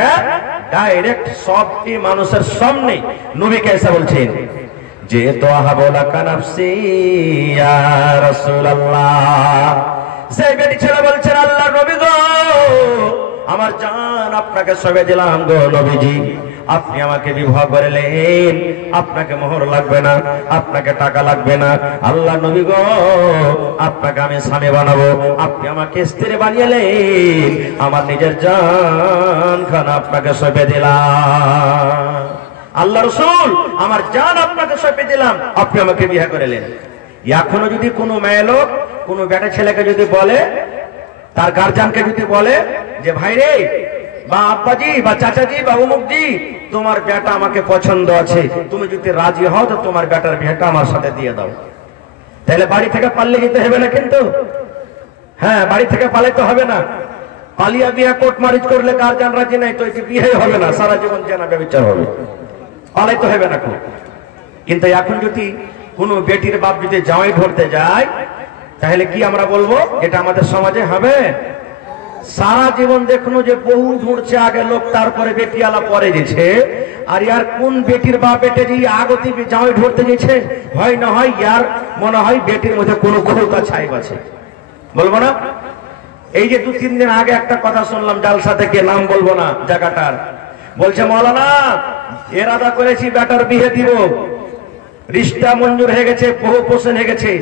ডাইরেক্ট সবটি মানুষের সামনে নবীকে এসে বলছেন, যে তো আহাবলাকা নাফসি ইয়া রাসূলুল্লাহ। সেই বেটি ছেলে বলছেন, আল্লাহর নবী গো, আমার জান আপনাকে সবে দিলাম গো নবীজি, আপনি আমাকে বিবাহ করলেন, আপনাকে মোহর লাগবে না, আপনাকে টাকা লাগবে না। আল্লাহ নবী গো, আপনাকে আমি স্বামী বানাবো, আপনি আমাকে স্ত্রী বানিয়েলেন, আমার নিজের জান খান আপনাকে সঁপে দিলাম। আল্লাহ রাসূল, আমার জান আপনাকে সঁপে দিলাম, আপনি আমাকে বিয়ে করলেন। এখনো যদি কোনো মেয়ে লোক কোনো বেটা ছেলেকে যদি বলে, তার গার্জিয়ানকে যদি বলে যে ভাই রে বা আব্বাজি বা চাচাজি বা অমুকজি, তোমার বেটা আমাকে পছন্দ আছে, তুমি যদি রাজি হও তো তোমার বেটার বিয়েটা আমার সাথে দিয়ে দাও, তাহলে বাড়ি থেকে পালিয়ে যেতে হবে না কিন্তু। হ্যাঁ, বাড়ি থেকে পালাইতে হবে না। পালিয়া বিয়ে কোর্ট ম্যারেজ করলে গার্জিয়ান রাজি নাই তো এটি বিয়ে হবে না, সারা জীবন জানা ব্যবচার হবে, পালাইতে হবে না। কিন্তু এখন যদি কোনো বেটির বাপ যদি জামাই ধরতে যায়, তাহলে কি আমরা বলবো? এটা আমাদের সমাজে হবে? সারা জীবন দেখুন যে বহু ঢুঁড়ছে আগে লোক, তারপরে বেটিয়ালা পরে গেছে। আর ইয়ার কোন বেটির বাপ বেটে যে আগতি জামাই ধরতে গেছে, হয় না হয় ইয়ার মনে হয় বেটির মধ্যে কোনো ক্ষমতা ছাইব আছে, বলবো না? এই যে 2-3 দিন আগে একটা কথা শুনলাম জালসা থেকে, নাম বলবো না জায়গাটার, বলছে মৌলানা এরাদা করেছি বেটার বিয়ে দিব, রিশতা মঞ্জুর হয়ে গেছে, বহু পোষণ হয়ে গেছে।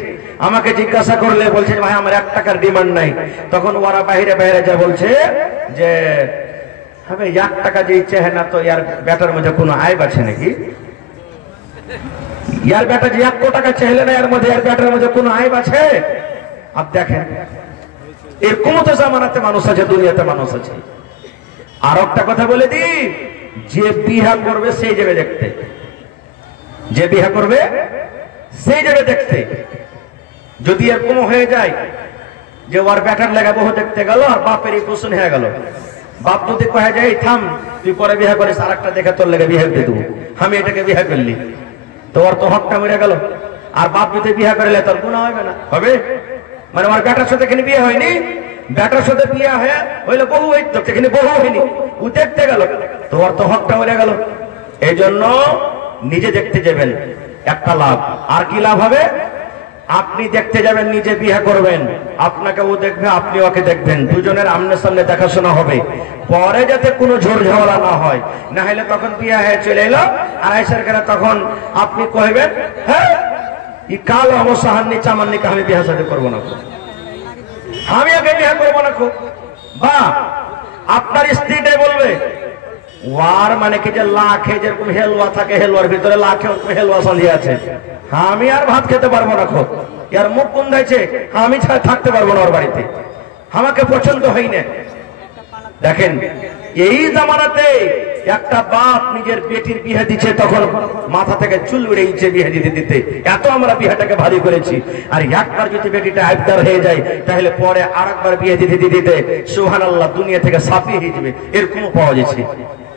আমাকে জিজ্ঞাসা করলে বলছে ভাই আমার 1 টাকার ডিমান্ড নাই। তখন ওরা বাইরে বাইরে যা বলছে যে হবে 1 টাকা যে ইচ্ছে হয় না, তো ইয়ার বেটার মধ্যে কোনো আইব আছে নাকি? ইয়ার বেটা যে 1 টাকা চাইলে না, এর মধ্যে এর বেটার মধ্যে কোনো আইব আছে? আপ দেখেন, এরকম তো জামানাতে মানুষ আছে, দুনিয়াতে মানুষ আছে। আর একটা কথা বলে দি, যে বিয়া করবে সেই যাবে দেখতে, যে বিয়া করবে সেই যাবে দেখতে। যদি এরকম হয়ে যায় যে ওর বেটার লাগা বহু দেখতে গেল আর বাপের পোষণ হয়ে গেল, বাপ যদি কয়ে যায় থাম তুই পরে বিয়ে করিস, আর একটা দেখে তোর লেগে বিয়ে দিয়ে দেবো, আমি এটাকে বিয়ে করলি, তো ওর তো হকটা মরে গেল। আর বাপ যদি বিয়ে করলে তোর গুনাহ হবে না? হবে। মানে ওর বেটার সাথে এখানে বিয়ে হয়নি, বেটার সাথে বিয়ে হয়ে হইলে বহু হইতো, সেখানে বহু হয়নি, ও দেখতে গেল, তো ওর তো হকটা মরে গেল। এই জন্য নিজে দেখতে যাবেন, একটা লাভ। আর কি লাভ হবে? আপনি দেখতে যাবেন, নিজে বিয়ে করবেন, আপনাকে ও দেখবে, আপনি ওকে দেখবেন, দুজনের আমনে সামনে দেখাশোনা হবে। পরে যাতে কোনো ঝোর ঝামেলা না হয়, না হলে তখন বিয়ে হয়ে চলে এলো আড়াইশের করে, তখন আপনি কইবেন হ্যাঁ ই কাল অবসাহান্নি চামান্নিকে আমি বিয়ে সাথে করবো না, আমি ওকে বিয়ে করবো না। খুব বা আপনার স্ত্রীটাই বলবে ওয়ার মানে কি যে লাখে যেরকম হেলুয়া থাকে, হেলুয়ার ভিতরে লাখে হেলুয়া সাজিয়ে আছে, আমি আর ভাত খেতে পারবো না, খুব ইয়ার মুখ কোন গাইছে, আমি ছাড়া থাকতে পারবো না ওর বাড়িতে, আমাকে পছন্দ হয় না। দেখেন এই জামানাতে একটা বাপ নিজের বেটির বিয়ে দিচ্ছে, তখন মাথা থেকে চুল উড়েছে বিয়ে দিতে দিতে, এত আমরা বিয়েটাকে ভারী করেছি। আর একবার যদি বেটিটা আবদার হয়ে যায়, তাহলে পরে আরেকবার বিয়ে দিতে দিতে সুবহানাল্লাহ দুনিয়া থেকে সাফি হয়ে যাবে, এরকম পাওয়া যাচ্ছে।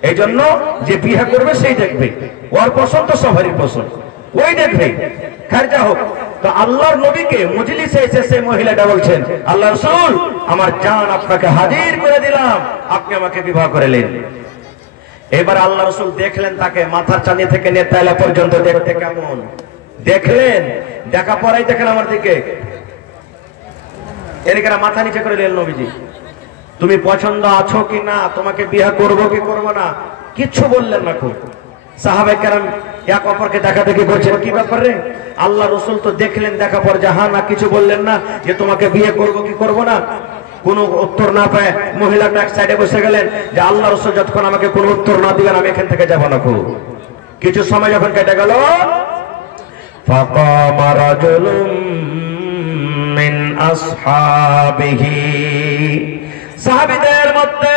এই জন্য যে বিয়ে করবে সেই দেখবে, ওর পছন্দ সবারই পছন্দ, ওই দেখবে খারজা হোক। তো আল্লাহর নবীকে মজলিসে এসে সেই মহিলাটা বলছেন, আল্লাহ রাসূল আমার জান আপনাকে হাজির করে দিলাম, আপনি আমাকে বিবাহ করলেন। এবার আল্লাহ রাসূল দেখলেন তাকে, মাথার চাঁদি থেকে নিয়ে তালা পর্যন্ত দেখতে কেমন দেখলেন, দেখা পরেই দেখেন আমার দিকে, এদিকে মাথা নিচে করে নিলেন নবীজি, তুমি পছন্দ আছো কি না, তোমাকে বিয়ে করবো কি করবো না, কিচ্ছু বললেন না। খুব সাহাবায়ে কেরাম এক অপরকে দেখা দেখি করছেন, কি ব্যাপার রে? আল্লাহ রাসূল তো দেখলেন, দেখা পর জাহা না কিছু বললেন না যে তোমাকে বিয়ে করবো কি করবো না। কোনো উত্তর না পায় মহিলাটা এক সাইডে বসে গেলেন যে আল্লাহ রাসূল যতক্ষণ আমাকে কোনো উত্তর না দিবেন আমি এখান থেকে যাবো না। খুব কিছু সময় যখন কেটে গেল, ফাকামা রাজুলুম মিন আসহাবিহি, সাহাবীদের মধ্যে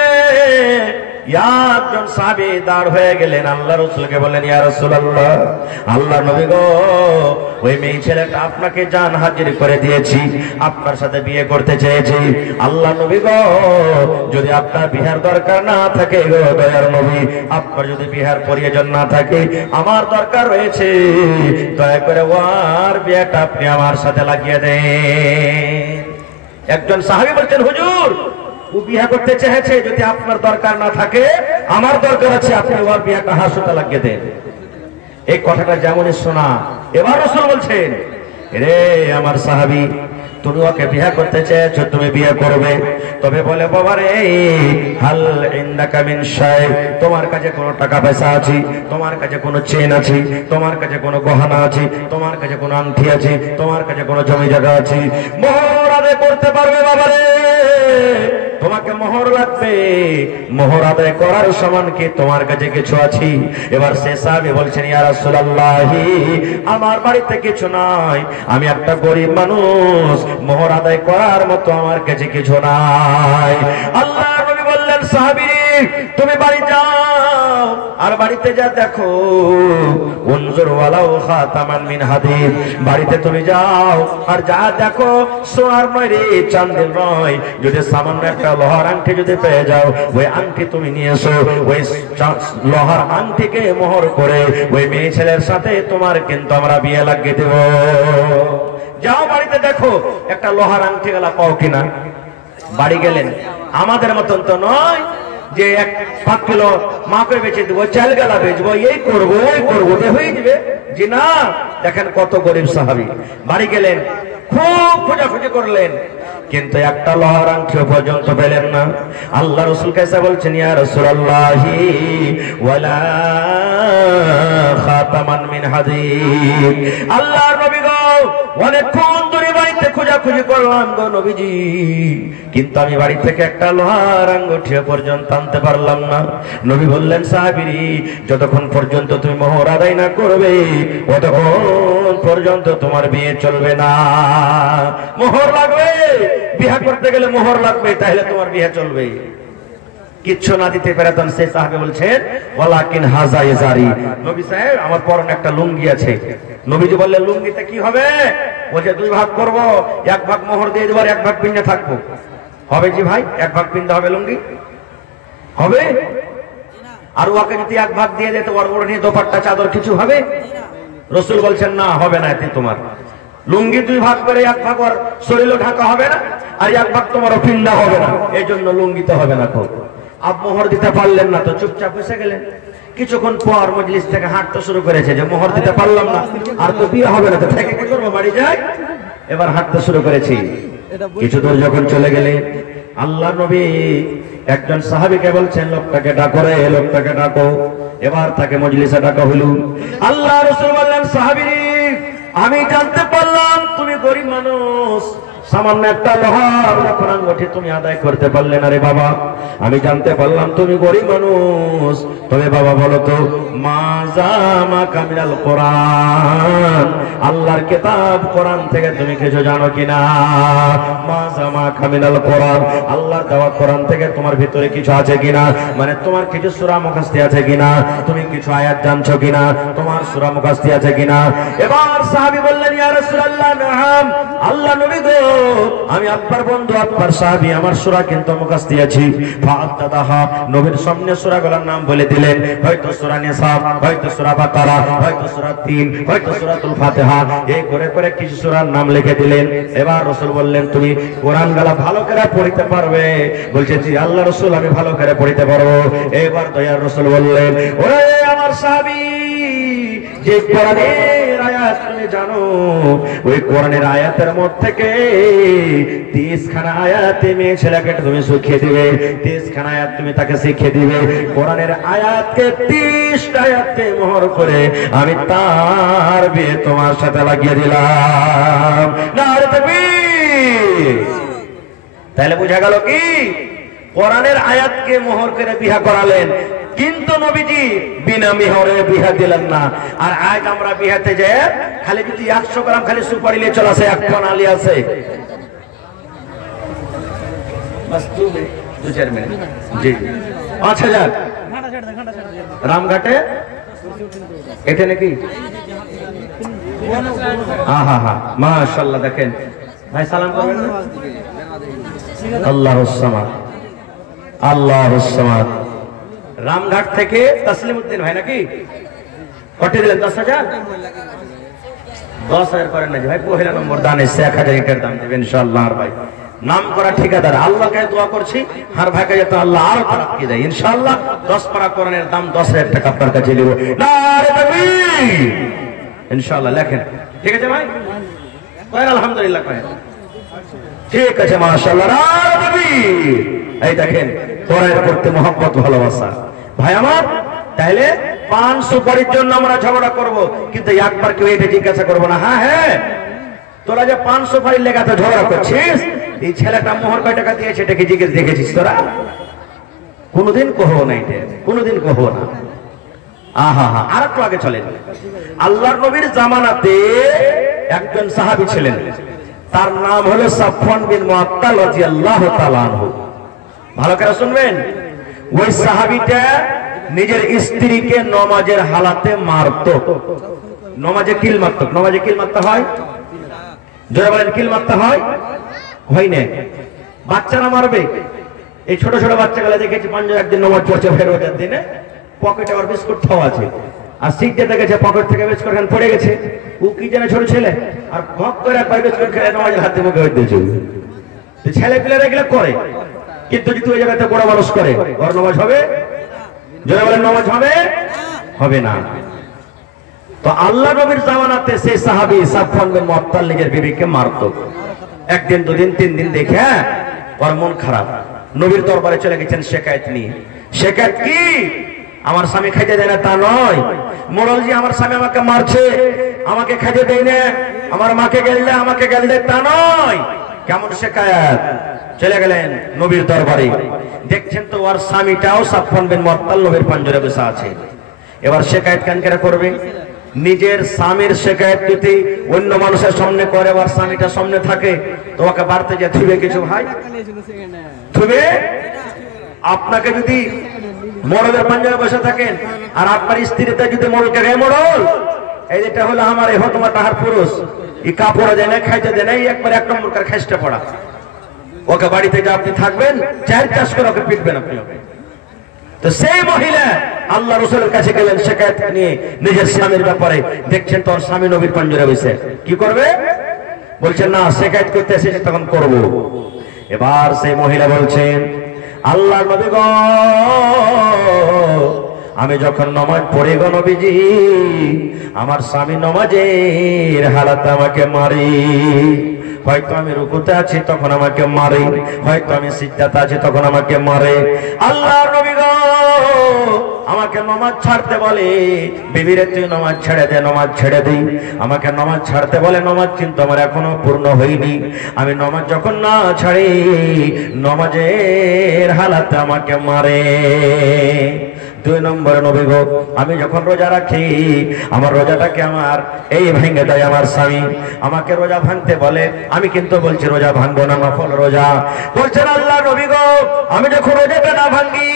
একজন সাহাবী দাঁড় হয়ে গেলেন, আল্লাহ রাসূলকে বললেন ইয়া রাসূলুল্লাহ, আল্লাহ নবী গো, ওই মেয়ে ছেলেটা আপনাকে জান হাজির করে দিয়েছি, আপনার সাথে বিয়ে করতে চেয়েছি। আল্লাহ নবী গো, যদি আপনার বিহার দরকার না থাকে গো দয়ার নবী, আপনার যদি বিহার প্রয়োজন না থাকে, আমার দরকার রয়েছে, দয়া করে ওর বিয়েটা আপনি আমার সাথে লাগিয়ে দেন। একজন সাহাবী বলছেন হুজুর ও বিয়ে করতে চেয়েছে, যদি আপনার দরকার না থাকে আমার দরকার আছে, আপনি ওর বিয়েটা হাসুতে লাগিয়ে দেন। এই কথাটা যেমনই শোনা এবার রাসূল বলছেন, রে আমার সাহাবী, তুমি ওকে বিয়ে করতে চেয়েছো, তুমি বিয়ে করবে, তবে বলে বাবা রে, হাল ইনদাকা মিন শাই, তোমার কাছে কোনো টাকা পয়সা আছে, তোমার কাছে কোনো চেন আছে, তোমার কাছে কোনো গহনা আছে, তোমার কাছে কোনো আংটি আছে, তোমার কাছে কোনো জমি জায়গা আছে, মোহর আদায় করতে পারবে বাবা রে? তোমাকে মোহর লাগবে, মোহর আদায় করার সমান কি তোমার কাছে কিছু আছে? এবার সে সাহাবী বলছেন, ইয়া রাসূলুল্লাহ, আমার বাড়িতে কিছু নাই, আমি একটা গরিব মানুষ, মোহর আদায় করার মতো আমার কাছে কিছু নাই। আল্লাহর নবী বললেন, সাহাবী তুমি বাড়ি যাও, আর বাড়িতে যা দেখো, উনজুর ওয়ালাউ খাতামান মিন হাদিদ, বাড়িতে তুমি যাও আর যা দেখো সোনার নয় রে, চাঁদের নয়, যদি সামান্য একটা লোহার আংটি যদি পেয়ে যাও, ওই আংটি তুমি নিয়ে এসো, ওই লোহার আংটিকে মোহর করে ওই মেয়ে ছেলের সাথে তোমার কিন্তু আমরা বিয়ে লাগিয়ে দেব। যাও বাড়িতে দেখো একটা লোহার আংটি গেলা পাও কিনা। বাড়ি গেলেন, আমাদের মতন তো নয় যে 1 কিলো মাপে বেচে দেবো, চাল গেলা বেচবো, এই করবো ওই করবো, হয়ে যাবে জি না। দেখেন কত গরিব সাহাবী। বাড়ি গেলেন, খুব খোঁজাখুঁজি করলেন, কিন্তু একটা লোহার আংটি পর্যন্ত পেলেন না। আল্লাহ রাসূল কাছে বলছেন, ইয়া রাসূলুল্লাহ, ওয়ালা খাতামান মিন হাদিদ, আল্লাহর নবী গো, অনেকক্ষণ ধরে বাড়িতে খোঁজাখুঁজি করলাম গো নবীজি, কিন্তু আমি বাড়ি থেকে একটা লোহার আঙ্গুঠি পর্যন্ত আনতে পারলাম না। নবী বললেন, সাহাবী, যতক্ষণ পর্যন্ত তুমি মোহর আদায় না করবে, ততক্ষণ পর্যন্ত তোমার বিয়ে চলবে না। মোহর লাগবে, বিয়ে করতে গেলে মোহর লাগবে, তাহলে তোমার বিয়ে চলবে। কিচ্ছু না দিতে পেরে তখন সেই সাহাবী বলছেন, ওয়ালাকিন হাযা ইজারি, নবী সাহেব আমার পরনে একটা লুঙ্গি আছে। নবীজি বললেন, লুঙ্গিতে কি হবে? বলছে 2 ভাগ করব, 1 ভাগ মোহর দিয়ে দেব, আর 1 ভাগ পিন্ডে থাকবো। হবে জি ভাই, 1 ভাগ পিন্ডে হবে, লুঙ্গি হবে। আর ওকে যদি 1 ভাগ দিয়ে দিতে, ওর ওড়নি দোপাট্টা চাদর কিছু হবে? রাসূল বলছেন, না হবে না, এতে তোমার লুঙ্গি 2 ভাগ করে 1 ভাগ ওর শরীরও ঢাকা হবে না, আর 1 ভাগ তোমার পিন্ডা হবে না, এই জন্য লুঙ্গিতে হবে না। তো আপ মোহর দিতে পারলেন না, তো চুপচাপ বসে গেলেন। কিছুক্ষণ পর মজলিস থেকে হাঁটতে শুরু করেছে যে মোহর দিতে পারলাম না, আর তো বিয়ে হবে না, তো থেকে কি করবো, বাড়ি যাই। এবার হাঁটতে শুরু করেছি। কিছু দূর যখন চলে গেলে, আল্লাহ নবী একজন সাহাবীকে বলছেন, লোকটাকে ডাকো রে, লোকটাকে ডাকো। এবার তাকে মজলিসে ডাকা হলো। আল্লাহ রাসূল বললেন, সাহাবী, আমি জানতে পারলাম তুমি গরিব মানুষ, সামান্য একটা লোহার আঙ্গুঠি তুমি আদায় করতে পারলে না রে বাবা। আমি জানতে পারলাম তুমি গরিব মানুষ, তবে বাবা বলো তো, মাজামা কামিনাল কোরআন, আল্লাহর কিতাব কোরআন থেকে তুমি কিছু জানো কিনা? মাজামা কামিনাল কোরআন, আল্লাহর দেওয়া কোরআন থেকে তোমার ভিতরে কিছু আছে কিনা, মানে তোমার কিছু সূরা মুখস্থ আছে কিনা, তুমি কিছু আয়াত জানছো কিনা, তোমার সূরা মুখস্থ আছে কিনা? এবার সাহাবী বললেন, ইয়া রাসূলুল্লাহ, নাম, আল্লাহ নবী গো, আমি আপনার বন্ধু, আপনার সাহাবী, আমার সূরা কিন্তু মুখস্থ আছে। ফাআতাদাহা, নবীর সামনে সূরাগুলোর নাম বলে দিলেন, হয়তো সূরা নিসা, হয়তো সূরা বাকারা, হয়তো সূরা 3, হয়তো সূরাতুল ফাতিহা, এই করে করে কিছু সূরার নাম লিখে দিলেন। এবার রাসূল বললেন, তুমি কোরআনগুলো ভালো করে পড়তে পারবে? বলছে, জি আল্লাহ রাসূল, আমি ভালো করে পড়তে পারবো। এবার দয়ার রাসূল বললেন, ওরে আমার সাহাবী, যে কোরআনের আয়াত তুমি জানো, ওই কোরআনের আয়াতের মধ্যে থেকে 30 খানা আয়াতে মেয়ে ছেলেকে তুমি শিখিয়ে দিবে, 30 খানা আয়াত তুমি তাকে শিখিয়ে দিবে। কোরআনের আয়াতকে 30 আয়াতে মোহর করে আমি তার বিয়ে তোমার সাথে লাগিয়ে দিলাম। নারে তাকবীর। তাহলে বোঝা গেল কি, কোরআনের আয়াতকে মোহর করে বিয়ে করালেন, কিন্তু নবীজি বিনা মিহরে বিয়ে দিলেন না। আর আজ আমরা বিয়েতে যে খালি যদি 100 গ্রাম খালি সুপারি নিয়ে চলে আসে, 1 পান আলি আছে, বাস 2-4 মিনিট, জি 5000 রামঘাটে, এটা নাকি? হা হা, মাশাআল্লাহ। দেখেন ভাই, সালাম করবেন না? আল্লাহুস সামাদ, আল্লাহুস সামাদ। রামঘাট থেকে তসলিমউদ্দিন ভাই নাকি? কত দিলেন? 10,000? 10,000 করেন না ভাই, পহেলা নম্বর দানে 1000 ইটের দাম দেবেন ইনশাআল্লাহ। আর ভাই নাম করা ঠিকাদার, আল্লাহকে দোয়া করছি আর ভাইকে যাতে আল্লাহ আরো তারাক্কি দেয় ইনশাআল্লাহ। 10 পারা কোরআনের দাম 10,000 টাকা আপনার কাছে দেব। নারে তাকবীর। ইনশাআল্লাহ লেখেন, ঠিক আছে ভাই? কয়েন আলহামদুলিল্লাহ কয়েন, ঠিক আছে মাশাআল্লাহ। এই দেখেন কোরআন পড়তে মহব্বত ভালোবাসা ভাই আমার। তাহলে পান সুপারির জন্য আমরা ঝগড়া করব, কিন্তু একবার কেউ এটা জিজ্ঞাসা করবো না, হ্যাঁ হ্যাঁ তোরা যে পান সুপারির লেগে তো ঝগড়া করছিস, এই ছেলেটা মোহর কয় টাকা দিয়েছে এটাকে জিজ্ঞেস দেখেছিস তোরা? কোনোদিন কহবো না, এটা কোনোদিন কহবো না। আহা হা, আর একটু আগে চলেন। আল্লাহর নবীর জামানাতে একজন সাহাবী ছিলেন, তার নাম হলো সাফওয়ান বিন মুআত্তাল রাদিয়াল্লাহু তাআলা আনহু। ভালো করে শুনবেন, ওই সাহাবীটা নিজের স্ত্রীকে নামাজের হালাতে মারতো। নামাজে কিল মারতো। নামাজে কিল মারতে হয়, জোরে বলেন কিল মারতে হয়, হয় না? বাচ্চারা মারবে। এই ছোট ছোট বাচ্চাগুলো দেখেছি পাঞ্জাব একদিন নামাজ পড়ছে ফেরোজার দিনে, পকেটে আবার বিস্কুট খাওয়া আছে, আর সিটে দেখেছে পকেট থেকে বিস্কুট খান পড়ে গেছে। ও কি জানে ছোট ছেলে, আর ভক করে একবার বিস্কুট খেলে নামাজের হাতে মুখে হয়ে দিয়েছে। ছেলে পিলেরা এগুলো করে, কিন্তু যদি ওই জায়গাতে বড় মানুষ করে, ওর নামাজ হবে? জোরে বলেন নামাজ হবে? হবে না। তো আল্লাহ নবীর জামানাতে সেই সাহাবী সাফওয়ান বিন মুআত্তাল নিজের বিবিকে মারতো। একদিন দুদিন তিন দিন দেখে ওর মন খারাপ, নবীর দরবারে চলে গেছেন শিকায়েত নিয়ে। শিকায়েত কি? আমার স্বামী খাইতে দেয় না তা নয়, মোড়লজি আমার স্বামী আমাকে মারছে, আমাকে খাইতে দেয় না, আমার মাকে গেলে আমাকে গেলে তা নয়। কেমন শিকায়েত? চলে গেলেন নবীর দরবারে, দেখছেন তো ওর স্বামীটাও সাফওয়ান বিন মুআত্তাল নবীর পাঞ্জরে বসে আছে। এবার শিকায়েত কেন করে করবে? নিজের স্বামীর শিকায়েত যদি অন্য মানুষের সামনে করে, ওর স্বামীটা সামনে থাকে, তো ওকে বাড়তে যে থুবে কিছু ভাই থুবে? আপনাকে যদি মোড়লের পাঞ্জাবে বসে থাকেন আর আপনার স্ত্রীতে যদি মোড়লকে রে মোড়ল, এই যেটা হলো আমার এহ তোমার তাহার পুরুষ, এই কাপড়ে দেয় না, খাইতে দেয় না, একবার এক নম্বর কার খাইতে পড়া। ওকে বাড়িতে যে আপনি থাকবেন, চার চাষ করে ওকে পিটবেন আপনি ওকে। তো সেই মহিলা আল্লাহ রাসূলের কাছে গেলেন শিকায়েত নিয়ে নিজের স্বামীর ব্যাপারে, দেখছেন তোর স্বামী নবীর পাঞ্জরে বসে, কি করবে? বলছেন না শিকায়েত করতে এসেছে তখন করব। এবার সেই মহিলা বলছেন, আল্লাহর নবী গো, আমি যখন নামাজ পড়ি গো নবীজি, আমার স্বামী নামাজের হালাতে আমাকে মারি। হয়তো আমি রুকুতে আছি তখন আমাকে মারে, হয়তো আমি সিজদাতে আছি তখন আমাকে মারে। আল্লাহর নবী গো, আমাকে নামাজ ছাড়তে বলে, বিবিরে তুই নামাজ ছেড়ে দে, নামাজ ছেড়ে দিই। আমাকে নামাজ ছাড়তে বলে, নামাজ কিন্তু আমার এখনো পূর্ণ হয়নি। আমি নামাজ যখন না ছাড়ি, নামাজের হালাতে আমাকে মারে। দুই নম্বর নবী গো, আমি যখন রোজা রাখি, আমার রোজাটাকে আমার এই ভেঙে দেয় আমার স্বামী, আমাকে রোজা ভাঙতে বলে, আমি কিন্তু বলছি রোজা ভাঙবো না, নফল রোজা। বলছেন আল্লাহ নবী গো, আমি যখন রোজাটা না ভাঙি,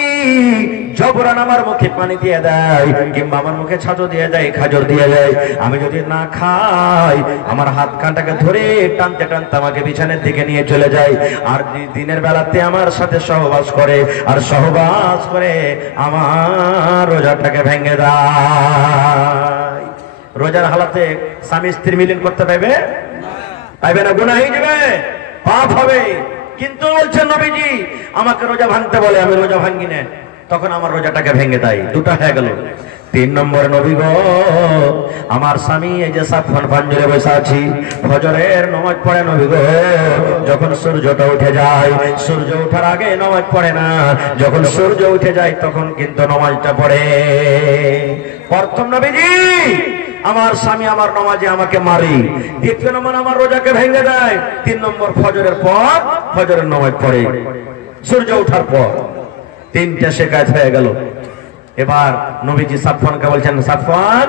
জবরান আমার মুখে পানি দিয়ে দেয়, কিংবা আমার মুখে ছাঁচো দিয়ে দেয়, খাজর দিয়ে দেয়, আমি যদি না খাই, আমার হাত কানটাকে ধরে টানতে টানতে আমাকে বিছানের দিকে নিয়ে চলে যায়, আর দিনের বেলাতে আমার সাথে সহবাস করে, আর সহবাস করে আমার রোজাটাকে ভেঙে দেয়। রোজার হালাতে স্বামী স্ত্রী মিলন করতে পাইবে? পাইবে না, গুনাহ হয়ে যাবে, পাপ হবে। কিন্তু বলছেন নবীজি, আমাকে রোজা ভাঙতে বলে, আমি রোজা ভাঙি না, তখন আমার রোজাটাকে ভেঙে দেয়। দুটা হয়ে গেল। তিন নম্বর নবী গো, আমার স্বামী এই যে সাফওয়ান পাঞ্জরে বসে আছি, ফজরের নামাজ পড়ে নবী গো, যখন সূর্যটা উঠে যায়, সূর্য ওঠার আগে নামাজ পড়ে না, যখন সূর্য উঠে যায় তখন কিন্তু নামাজটা পড়ে। প্রথম নবীজি, আমার স্বামী আমার নামাজে আমাকে মারি, দ্বিতীয় নম্বর আমার রোজাকে ভেঙে দেয়, তিন নম্বর ফজরের পর ফজরের নামাজ পড়ে সূর্য ওঠার পর। তিনটা শিকায়েত হয়ে গেল। এবার নবীজি সাফওয়ানকে বলছেন, সাফওয়ান,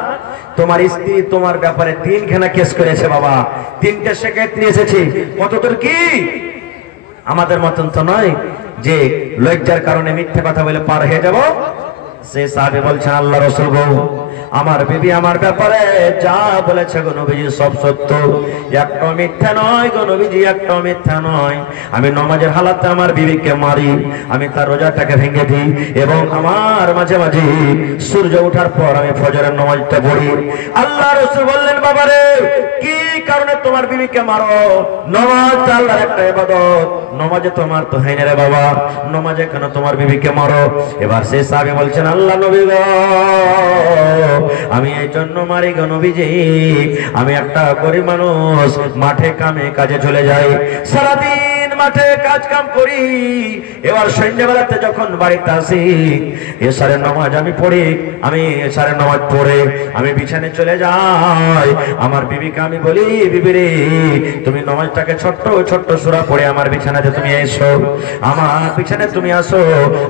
তোমার স্ত্রী তোমার ব্যাপারে তিনখানা কেস করেছে বাবা, তিনটা শিকায়েত নিয়ে এসেছে। কতদূর কি? আমাদের মতন তো নয় যে লজ্জার কারণে মিথ্যা কথা বলে পার হয়ে যাব। সে সাহাবী বলছেন, আল্লাহ রাসূল গো, আমার বিবি আমার ব্যাপারে যা বলেছে গো নবীজি সব সত্য, একটা মিথ্যা নয় গো নবীজি, একটা মিথ্যা নয়। আমি নামাজের হালাতে আমার বিবিকে মারি, আমি তার রোজাটাকে ভেঙে দিই, এবং আমার মাঝে মাঝে সূর্য ওঠার পর আমি ফজরের নামাজটা পড়ি। আল্লাহ রাসূল বললেন, বাবারে, কি কারণে তোমার বিবিকে মারো? নামাজ আল্লাহর একটা ইবাদত, নামাজে তোমার তো হয় না রে বাবা, নামাজে কেন তোমার বিবিকে মারো? এবার সেই সাহাবী বলছেন, আল্লাহ নবী গো, আমি এই জন্য মারি গো নবীজি, আমি একটা গরিব মানুষ, মাঠে কামে কাজে চলে যাই, সারাদিন মাঠে কাজ কাম করি, এবার সন্ধ্যাবেলাতে যখন বাড়িতে আসি এশারের নামাজ আমি পড়ি, আমি এশারের নামাজ পড়ে আমি বিছানে চলে যাই। আমার বিবিকে আমি বলি, বিবি রে তুমি নামাজটাকে ছোট্ট ছোট্ট সূরা পড়ে আমার বিছানাতে তুমি এসো, আমার বিছানায় তুমি আসো,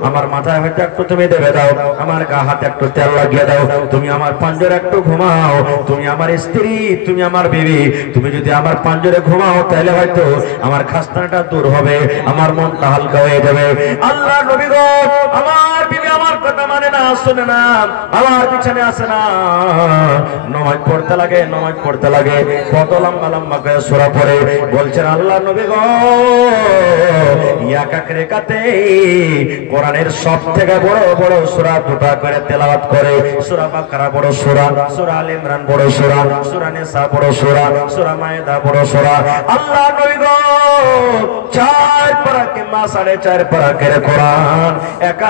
আমার মাথায় হয়তো একটু তুমি দেবে দাও, আমার গা হাতে একটু তেল লাগিয়ে দাও, তুমি আমার পাঞ্জরে একটু ঘুমাও, তুমি আমার স্ত্রী, তুমি আমার বিবি, তুমি যদি আমার পাঞ্জরে ঘুমাও তাহলে হয়তো আমার খাস্তানাটা দূর হবে, আমার মনটা হালকা হয়ে যাবে। আল্লাহ নবী গো, আমার বিবি আমার কথা মানে না, শুনে না, আমার পিছনে আসে না, নামাজ পড়তে লাগে, নামাজ পড়তে লাগে, কত লম্বা লম্বা করে সূরা পড়ে। বলছেন আল্লাহ নবী গো, এক এক রাকাতে কোরআনের সবথেকে বড় বড় সূরা দুটো করে তেলাওয়াত করে। সূরা বাকারা বড় সূরা, সূরা আলে ইমরান বড় সূরা, সূরা নিসা বড় সূরা, সূরা মায়েদা বড় সূরা। আল্লাহ নবী গো 4 পারা কিংবা 4.5 পারা করে কোরআন এক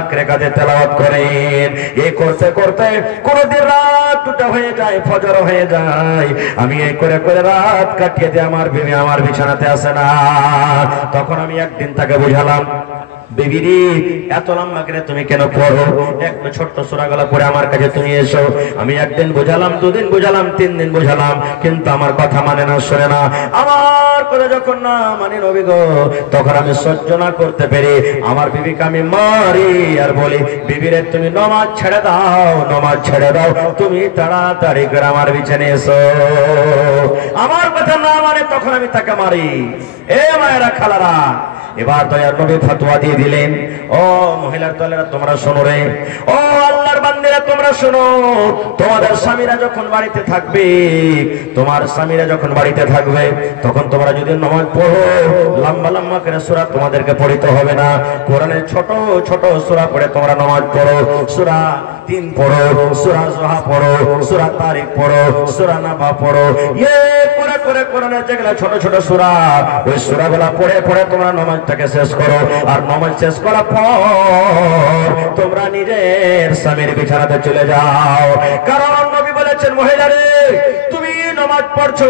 এক রাকাতে তেলাওয়াত করেন। এই করতে করতে কোনদিন রাত দুটো হয়ে যায়, ফজর হয়ে যায়, আমি এই করে করে রাত কাটিয়ে দিয়ে আমার বিবি আমার বিছানাতে আসে না। তখন আমি একদিন তাকে বুঝালাম, বেবিরি এত লম্বা করে তুমি কেন পড়ো, একটু ছোট্ট সূরাগুলো পড়ে আমার কাছে তুমি এসো। আমি একদিন বুঝালাম, 2 দিন বুঝালাম, 3 দিন বুঝালাম, কিন্তু আমার কথা মানে না, শোনে না। আমার কথা যখন না মানে নবী গো, তখন আমি সহ্য না করতে পেরে আমার বিবিকে আমি মারি আর বলি, বিবিরে তুমি নামাজ ছেড়ে দাও, নামাজ ছেড়ে দাও, তুমি তাড়াতাড়ি করে আমার বিছানায় এসো। আমার কথা না মানে তখন আমি তাকে মারি। এ মায়েরা খালারা, এবার দয়ার নবী ফতোয়া দিয়ে দিলেন, ও মহিলার দলেরা তোমরা শোনো রে, ও আল্লাহর বান্দারা তোমরা শোনো, তোমাদের স্বামীরা যখন বাড়িতে থাকবে, তোমার স্বামীরা যখন বাড়িতে থাকবে, তখন তোমরা যদি নামাজ পড়ো, লম্বা লম্বা করে সূরা তোমাদেরকে পড়তে হবে না, কোরআনের ছোট ছোট সূরা পড়ে তোমরা নামাজ পড়ো। সূরা 3 পড়ো, সূরা জুহা পড়ো, সূরা তারিক পড়ো, সূরা নাবা পড়ো, করে করে কোরআনের যেগুলো ছোট ছোট সূরা, ওই সূরাগুলো পড়ে পড়ে তোমরা নামাজটাকে শেষ করো। আর নামাজ শেষ করার পর তোমরা নিজের স্বামীর বিছানাতে চলে যাও। কারণ নবী বলেছেন, মহিলারে তুমি নামাজ পড়ছো,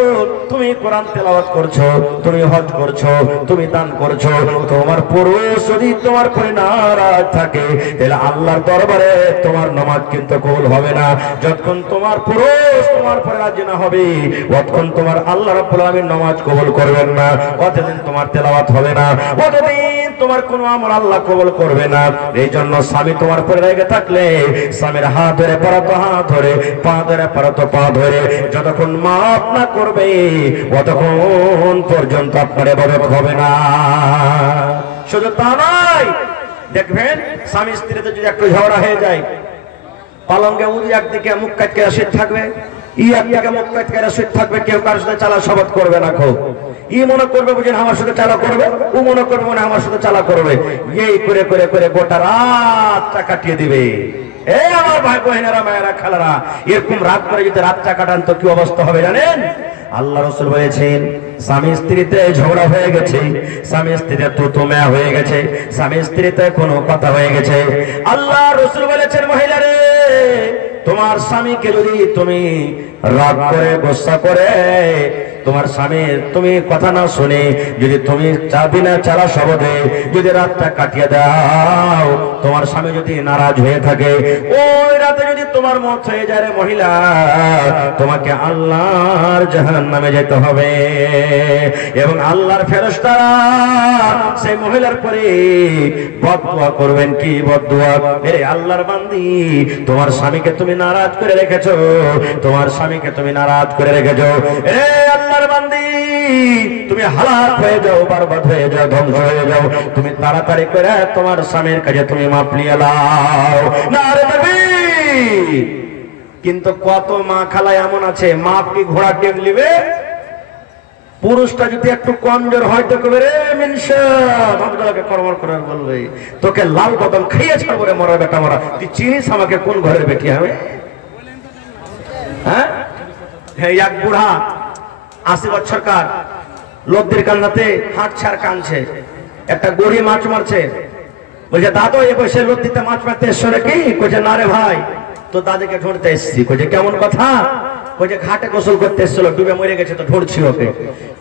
তুমি কোরআন তেলাওয়াত করছো, তুমি হজ করছো, তুমি দান করছো, তোমার পুরুষ যদি তোমার পরে নারাজ থাকে তাহলে আল্লাহর দরবারে তোমার নামাজ কিন্তু কবুল হবে না। যতক্ষণ তোমার পুরুষ তোমার পরে রাজি না হবে, ততক্ষণ তোমার আল্লাহ রাব্বুল আলামিন নামাজ কবুল করবেন না, ততদিন তোমার তেলাওয়াত হবে না, ততদিন তোমার কোনো আমল আল্লাহ কবুল করবে না। এই জন্য স্বামী তোমার পরে রেগে থাকলে স্বামীর হাত ধরে পড়া তো হাত ধরে, পা ধরে পড়া তো পা ধরে, যতক্ষণ মাফ না করবে ততক্ষণ পর্যন্ত আপনার ইবাদত হবে না। শুধু তা নয়, দেখবেন স্বামী স্ত্রীতে যদি একটু ঝগড়া হয়ে যায়, পালঙ্গে উদি একদিকে মুখ কাটকে শুয়ে থাকবে, একদিকে মুখ কাটকে শুয়ে থাকবে, কেউ কারোর সাথে চালা শপথ করবে না। খুব মনে করবে বুঝেন আমার সাথে চালা করবে, ও মনে করবে মনে আমার সাথে চালা করবে, এই করে করে করে গোটা রাতটা কাটিয়ে দিবে। এ আমার ভাই বোনেরা, মায়েরা, খালারা, এরকম রাত করে যদি রাতটা কাটান তো কি অবস্থা হবে জানেন? আল্লাহ রাসূল বলেছেন, স্বামী স্ত্রীতে ঝগড়া হয়ে গেছে, স্বামী স্ত্রীতে তুতুমা হয়ে গেছে, স্বামী স্ত্রীতে কোনো কথা হয়ে গেছে, আল্লাহ রাসূল বলেছেন, মহিলারে তোমার স্বামীকে যদি তুমি রাগ করে গোসা করে, তোমার স্বামীর তুমি কথা না শুনে যদি তুমি বিনা চালা শব্দে যদি রাতটা কাটিয়ে দাও, তোমার স্বামী যদি নারাজ হয়ে থাকে, ওই রাতে যদি তোমার মত হয়ে যায় রে মহিলা, তোমাকে আল্লাহর জাহান্নামে যেতে হবে। এবং আল্লাহর ফেরেশতারা সেই মহিলার পরে বদদুয়া করবেন। কি বদদুয়া? এরে আল্লাহর বান্দি, তোমার স্বামীকে তুমি নারাজ করে রেখেছো, তোমার স্বামীকে তুমি নারাজ করে রেখেছো, এ আল্লাহর বান্দি তুমি হালাক হয়ে যাও, বরবাদ হয়ে যাও, ধ্বংস হয়ে যাও, তুমি তাড়াতাড়ি করে তোমার স্বামীর কাছে তুমি মাপ নিয়ে নাও। নারে তাকবীর। কিন্তু কত মা খালা এমন আছে, মাপ কি ঘোড়া টেম নিবে, পুরুষটা যদি একটু কমজোর হয় তো কবে রে মিনসা ভাবগুলোকে কর্মর করার বলবে, তোকে লাল বদল খাইয়ে ছাড়বো রে মরা বেটা মরা, তুই চিনিস আমাকে কোন ঘরের বেটি হবে? হ্যাঁ, এক বুড়া 80 বছরকার লদ্দির কান্নাতে হাত ছাড় কানছে, একটা গড়ি মাছ মারছে, বলছে দাদু এ বসে লদ্দিতে মাছ মারতে এসো নাকি? কইছে না রে ভাই, তো দাদিকে ঢুঁড়তে এসছি। কইছে কেমন কথা? কইছে ঘাটে গোসল করতে এসেছিল, ডুবে মরে গেছে তো ঢুঁড়ছি ওকে।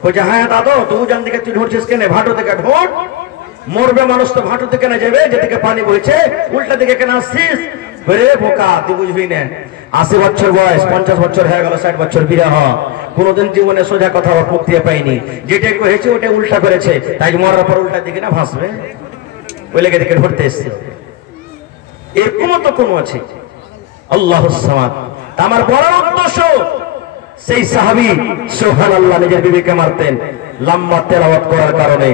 কইছে হ্যাঁ দাদু, তুই জান দিকে তুই ঢুঁড়ছিস কেন? ভাটো থেকে ঢোঁড়, মরবে মানুষ তো ভাটো থেকে না যাবে, যেদিকে পানি বইছে উল্টা দিকে কেন আসছিস? রে বোকা, তুই বুঝবি না, 80 বছর বয়স, 50 বছর হয়ে গেল, 60 বছর বিয়ে হওয়া, কোনোদিন জীবনে সোজা কথা মুখ দিয়ে পাইনি, যেটা হয়েছে ওটা উল্টা করেছে, তাই মরার পর উল্টা দিকে না ভাসবে, ওই লেগে দিকে ধরতে এসছে। এরকমও তো কোনো আছে। আল্লাহুস সামাদ। আমার বড় উদ্দেশ্য, সেই সাহাবী সুবহানাল্লাহ নিজের বিবিকে মারতেন লম্বা তেলাওয়াত করার কারণে।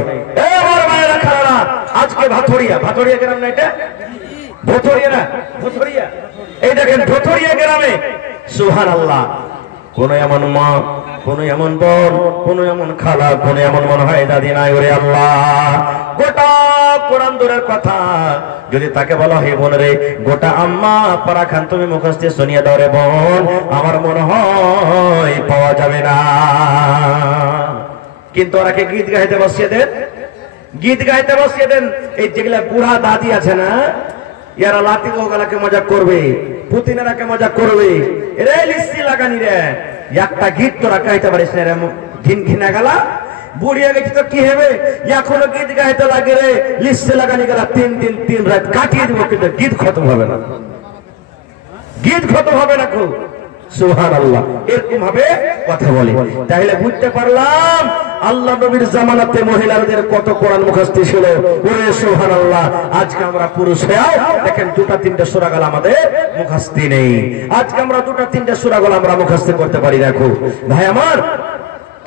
এ বড় ভাইরা খারারা, আজকে ভাতড়িয়া, ভাতড়িয়া গ্রাম না এটা? ভোতরিয়া না, ভোতরিয়া, এই দেখেন ভোতরিয়া গ্রামে সুবহানাল্লাহ, কোন এমন মা, কোন এমন বোন, কোন এমন খালা, কোন এমন মনে হয় দাদি নাই। ওরে আল্লাহ, গোটা কোরআন দূরের কথা, যদি তাকে বলা হয় বোন রে, গোটা আম্মা পারা খান তুমি মুখস্থ শুনিয়ে দাও রে বোন, আমার মনে হয় পাওয়া যাবে না। কিন্তু ওরাকে গীত গাইতে বসিয়ে দেন, গীত গাইতে বসিয়ে দেন। এই যেগুলা বুড়া দাদি আছে না, ইয়ারা লাতি গোগালাকে মজা করবে, পুতিনারাকে মজা করবে। রে লিস্তি লাগানি রে, একটা গীত তোরা গাইতে পারিস না রে, ঘিন ঘিনা গেলা, বুড়িয়ে গেছি তো কি হবে, এখনো গীত গাইতে লাগে রে, লিস্তি লাগানি গেলা 3 দিন 3 রাত কাটিয়ে দিব, কিন্তু গীত খতম হবে না, গীত খতম হবে না। খুব সুবহানাল্লাহ, এরকম ভাবে কথা বলে। তাহলে বুঝতে পারলাম আল্লাহ নবীর জামানাতে মহিলাদের কত কোরআন মুখস্থ ছিল। ওরে সুবহানাল্লাহ, আজকে আমরা পুরুষ হয়েও দেখেন 2-3টা সূরা গাল আমাদের মুখস্থ নেই। আজকে আমরা 2-3টা সূরা গাল আমরা মুখস্থ করতে পারি। দেখো ভাই আমার,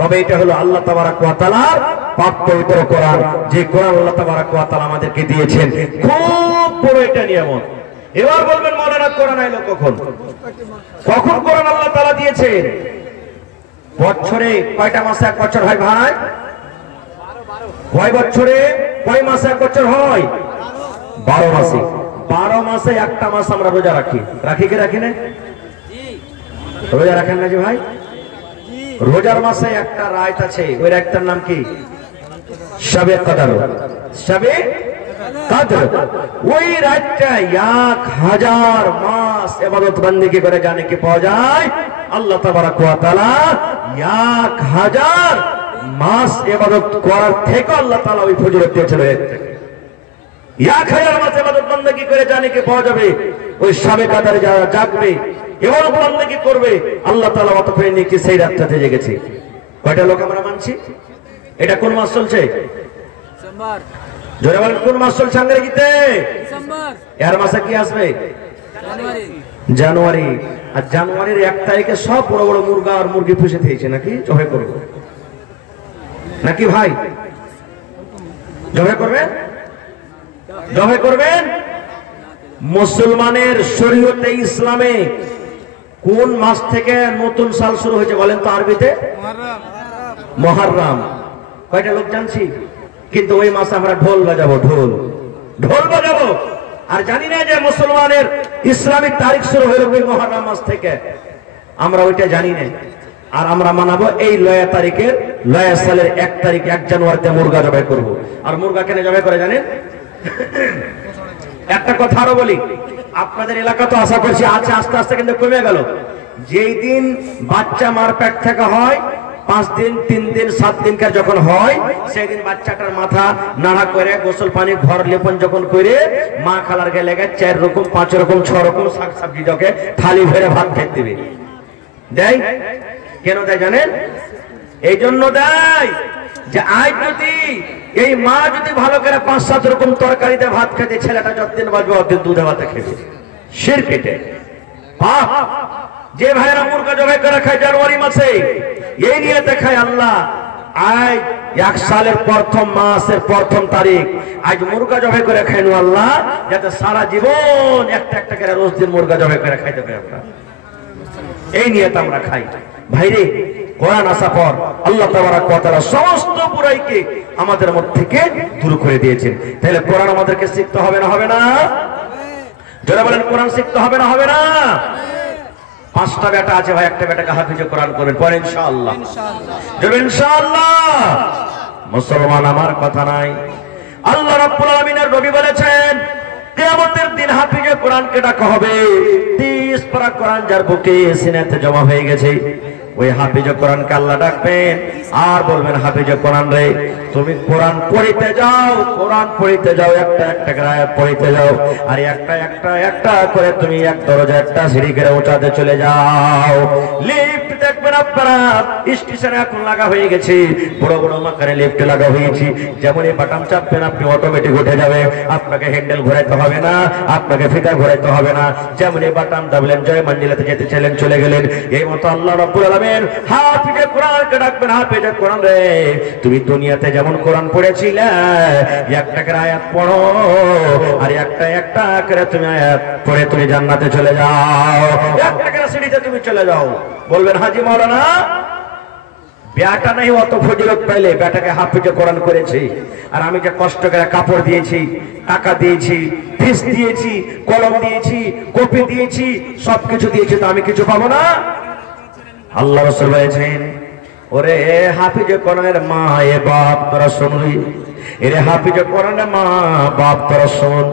তবে এটা হলো আল্লাহ তাবারাক ওয়া তাআলার পাক পবিত্র কোরআন, যে কোরআন আল্লাহ তাবারাক ওয়া তাআলা আমাদেরকে দিয়েছেন, খুব বড় এটা নিয়ামত। এবার বলবেন মাওলানা কোরআন আইলো কখন? কখন কোরআন আল্লাহ তাআলা দিয়েছেন? বছরে কয়টা মাসে এক বছর হয় ভাই? কয় বছরে কয় মাসে এক বছর হয়? 12 মাসে। 12 মাসে একটা মাস আমরা রোজা রাখি, রাখি কি রাখি না? রোজা রাখেন না যে ভাই? রোজার মাসে একটা রাত আছে, ওই রাতটার নাম কি? শবে কদর। শবে কদর, ওই রাতটা 1000 মাস ইবাদত বندگی করে জানে কি পাওয়া যায়? আল্লাহ তাবারাক ওয়া তাআলা 1000 মাস ইবাদত করার থেকে আল্লাহ তাআলা ওই ফজিলত দিয়েছেন। 1000 মাস ইবাদত বندگی করে জানে কি পাওয়া যাবে? ওই শবে কদরে যারা জাগবে, ইবাদত বندگی করবে, আল্লাহ তাআলা অত করে নিয়ে সেই রাতটাতে জেগেছে। কয়টা লোক আমরা মানছি? এটা কোন মাস চলছে? ডিসেম্বর। জোরে বলেন, কোন মাস চলছে ইংরেজিতে? ডিসেম্বর। এর মাসে কি আসবে? জানুয়ারি। জানুয়ারি। আর জানুয়ারির 1 তারিখে সব বড় বড় মুরগা আর মুরগি পুষে দিয়েছে নাকি? জবাই করব নাকি ভাই? জবাই করবেন? জবাই করবেন? মুসলমানের শরীয়তে ইসলামে কোন মাস থেকে নতুন সাল শুরু হয়েছে বলেন তো আরবিতে? মুহররম। কয়টা লোক জানছি? কিন্তু ওই মাসে আমরা ঢোল বাজাবো, ঢোল ঢোল বাজাবো, আর জানি না যে মুসলমানের ইসলামিক তারিখ শুরু হলো ওই মুহররম মাস থেকে, আমরা ওইটা জানি না। আর আমরা মানাবো এই লয়া তারিখের, লয়া সালের 1 তারিখ 1 জানুয়ারিতে মুরগা জবাই করব। আর মুরগা কেন জবাই করে জানেন? একটা কথা আরো বলি, আপনাদের এলাকা তো আশা করছি আছে, আস্তে আস্তে কিন্তু কমে গেল। যেই দিন বাচ্চা মার পেট থেকে হয়, 5 দিন 3 দিন 7 দিনকার যখন হয়, সেই দিন বাচ্চাটার মাথা নাড়া করে গোসল পানি ঘর লেপন যখন করে মা খালার গেলে 4 রকম 5 রকম 6 রকম শাক সবজি যকে থালি ভরে ভাত খেতে দেবে। দেয় কেন দেয় জানেন? এই জন্য দেয় যে আজ যদি এই মা যদি ভালো করে 5-7 রকম তরকারিতে ভাত খেতে, ছেলেটা যতদিন বাঁচবে অতদিন দুধে ভাতে খেতে। শিরক এটা, পাপ। যে ভাইরা মুরগা জবাই করে খায় জানুয়ারি মাসে, এই নিয়ে দেখায় আল্লাহ আজ 1 সালের প্রথম মাসের প্রথম তারিখ আজ মুরগা জবাই করে খাইনু আল্লাহ, যাতে সারা জীবন একটা একটা করে রোজ দিন মুরগা জবাই করে খাইতে পারে আমরা। এই নিয়ে তো আমরা খাই। ভাইরে, কোরআন আসার পর আল্লাহ তাবারাক ওয়া তাআলা সমস্ত বুরাইকে আমাদের মধ্যে থেকে দূর করে দিয়েছেন। তাহলে কোরআন আমাদেরকে শিখতে হবে না হবে না? যারা বলেন কোরআন শিখতে হবে না হবে না? 5টা বেটা আছে ভাই, একটা বেটাকে হাফিজে কোরআন করবেন, পরে ইনশাআল্লাহ। যাবে ইনশাআল্লাহ। মুসলমান আমার কথা নাই, আল্লাহ রাব্বুল আলামিনের নবী বলেছেন কিয়ামতের দিন হাফিজে কোরআনকে ডাকা হবে 30 30 পারা কোরআন যার বুকে সিনাতে জমা হয়ে গেছে, ওই হাফিজ কোরআনকে আল্লাহ ডাকবেন আর বলবেন, হাফিজ কোরআন রে, তুমি কোরআন পড়িতে যাও, কোরআন পড়িতে যাও, একটা একটা করে আয়াত পড়িতে যাও, আর একটা একটা একটা করে তুমি এক দরজা একটা সিঁড়ি করে উঠাতে চলে যাও। লিফট দেখবেন আপনারা স্টেশনে এখন লাগা হয়ে গেছে, বড় বড় মাকারে লিফট লাগা হয়েছে, যেমন এই বাটন চাপবেন আপনি অটোমেটিক উঠে যাবে, আপনাকে হ্যান্ডেল ঘোরাইতে হবে না, আপনাকে ফিতা ঘোরাইতে হবে না, যেমন এই বাটন দাবলেন জয় মঞ্জিলাতে যেতে চাইলেন চলে গেলেন। এই মতো আল্লাহ রাব্বুল আলামিন হাফিজে কোরআনকে ডাকবেন, হাফিজে কোরআন রে, তুমি দুনিয়াতে যেমন কোরআন পড়েছিলে একটা করে আয়াত পড়ো, আর একটা একটা করে তুমি আয়াত পড়ে তুমি জান্নাতে চলে যাও, একটা করে সিঁড়িতে তুমি চলে যাও। বলবেন হাজী মাওলানা বেটা নাই অত ফজিলত পাইলে, বেটাকে হাফিজে কোরআন করেছি, আর আমি যে কষ্ট করে কাপড় দিয়েছি, টাকা দিয়েছি, ফিস দিয়েছি, কলম দিয়েছি, কপি দিয়েছি, সবকিছু দিয়েছি, তো আমি কিছু পাবো না? আল্লাহ রাসূল বলেছেন, ওরে হাফিজে কোরআনের মা এ বাপ তোরা শুনবি, এরে হাফিজে কোরআনের মা বাপ তোরা শোন।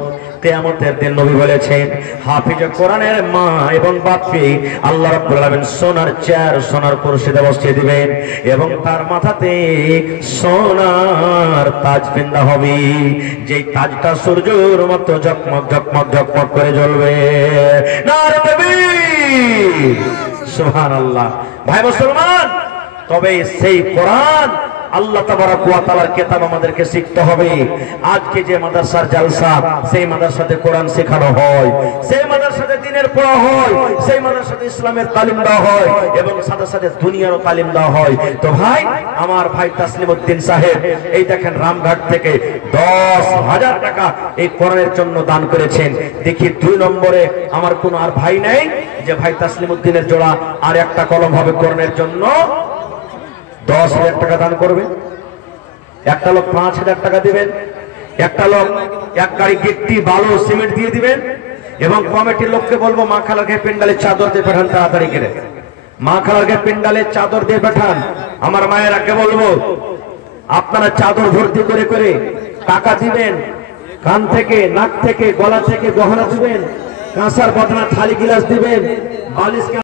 কিয়ামতের দিন নবী বলেছেন, হাফিজে কোরআনের মা এবং বাপকে আল্লাহ রাব্বুল আলামিন সোনার চেয়ার, সোনার কুরসিতে বসিয়ে দিবেন এবং তার মাথাতে সোনার তাজ বিন্দা হবে, যেই তাজটা সূর্যের মতো ঝকমক ঝকমক ঝকমক করে জ্বলবে। নারে তাকবীর, সুবহানাল্লাহ। ভাই মুসলমান, তবে সেই কোরআন আল্লাহ তাবারক ওয়া তাআলার কিতাব আমাদেরকে শিখতে হবে। আজকে যে মাদ্রাসার জালসা, সেই মাদ্রাসাতে কোরআন শেখানো হয়, সেই মাদ্রাসাতে দ্বীনের পড়া হয়, সেই মাদ্রাসাতে ইসলামের তালিম দেওয়া হয় এবং সাথে সাথে দুনিয়ারও তালিম দেওয়া হয়। তো ভাই, আমার ভাই তাসলিম উদ্দিন সাহেব এই দেখেন রামঘাট থেকে 10,000 টাকা এই কোরআনের জন্য দান করেছেন। দেখি 2 নম্বরে আমার কোনো আর ভাই নেই যে ভাই তাসলিম উদ্দিনের জোড়া আর একটা কলম হবে কোরআনের জন্য, 10,000 টাকা দান করবে। একটা লোক 5,000 টাকা দিবেন, একটা লোক এক গাড়ি গিট্টি বালু সিমেন্ট দিয়ে দিবেন, এবং কমিটির লোককে বলবো মা খালাকে পেন্ডালের চাদর দিয়ে পাঠান, তাড়াতাড়ি করে মা খালাকে পেন্ডালের চাদর দিয়ে পাঠান। আমার মায়ের আগে বলবো আপনারা চাদর ভর্তি করে করে টাকা দিবেন, কান থেকে, নাক থেকে, গলা থেকে গহনা দিবেন, কাঁসার বদনা থালি গিলাস দিবেন, বালিশ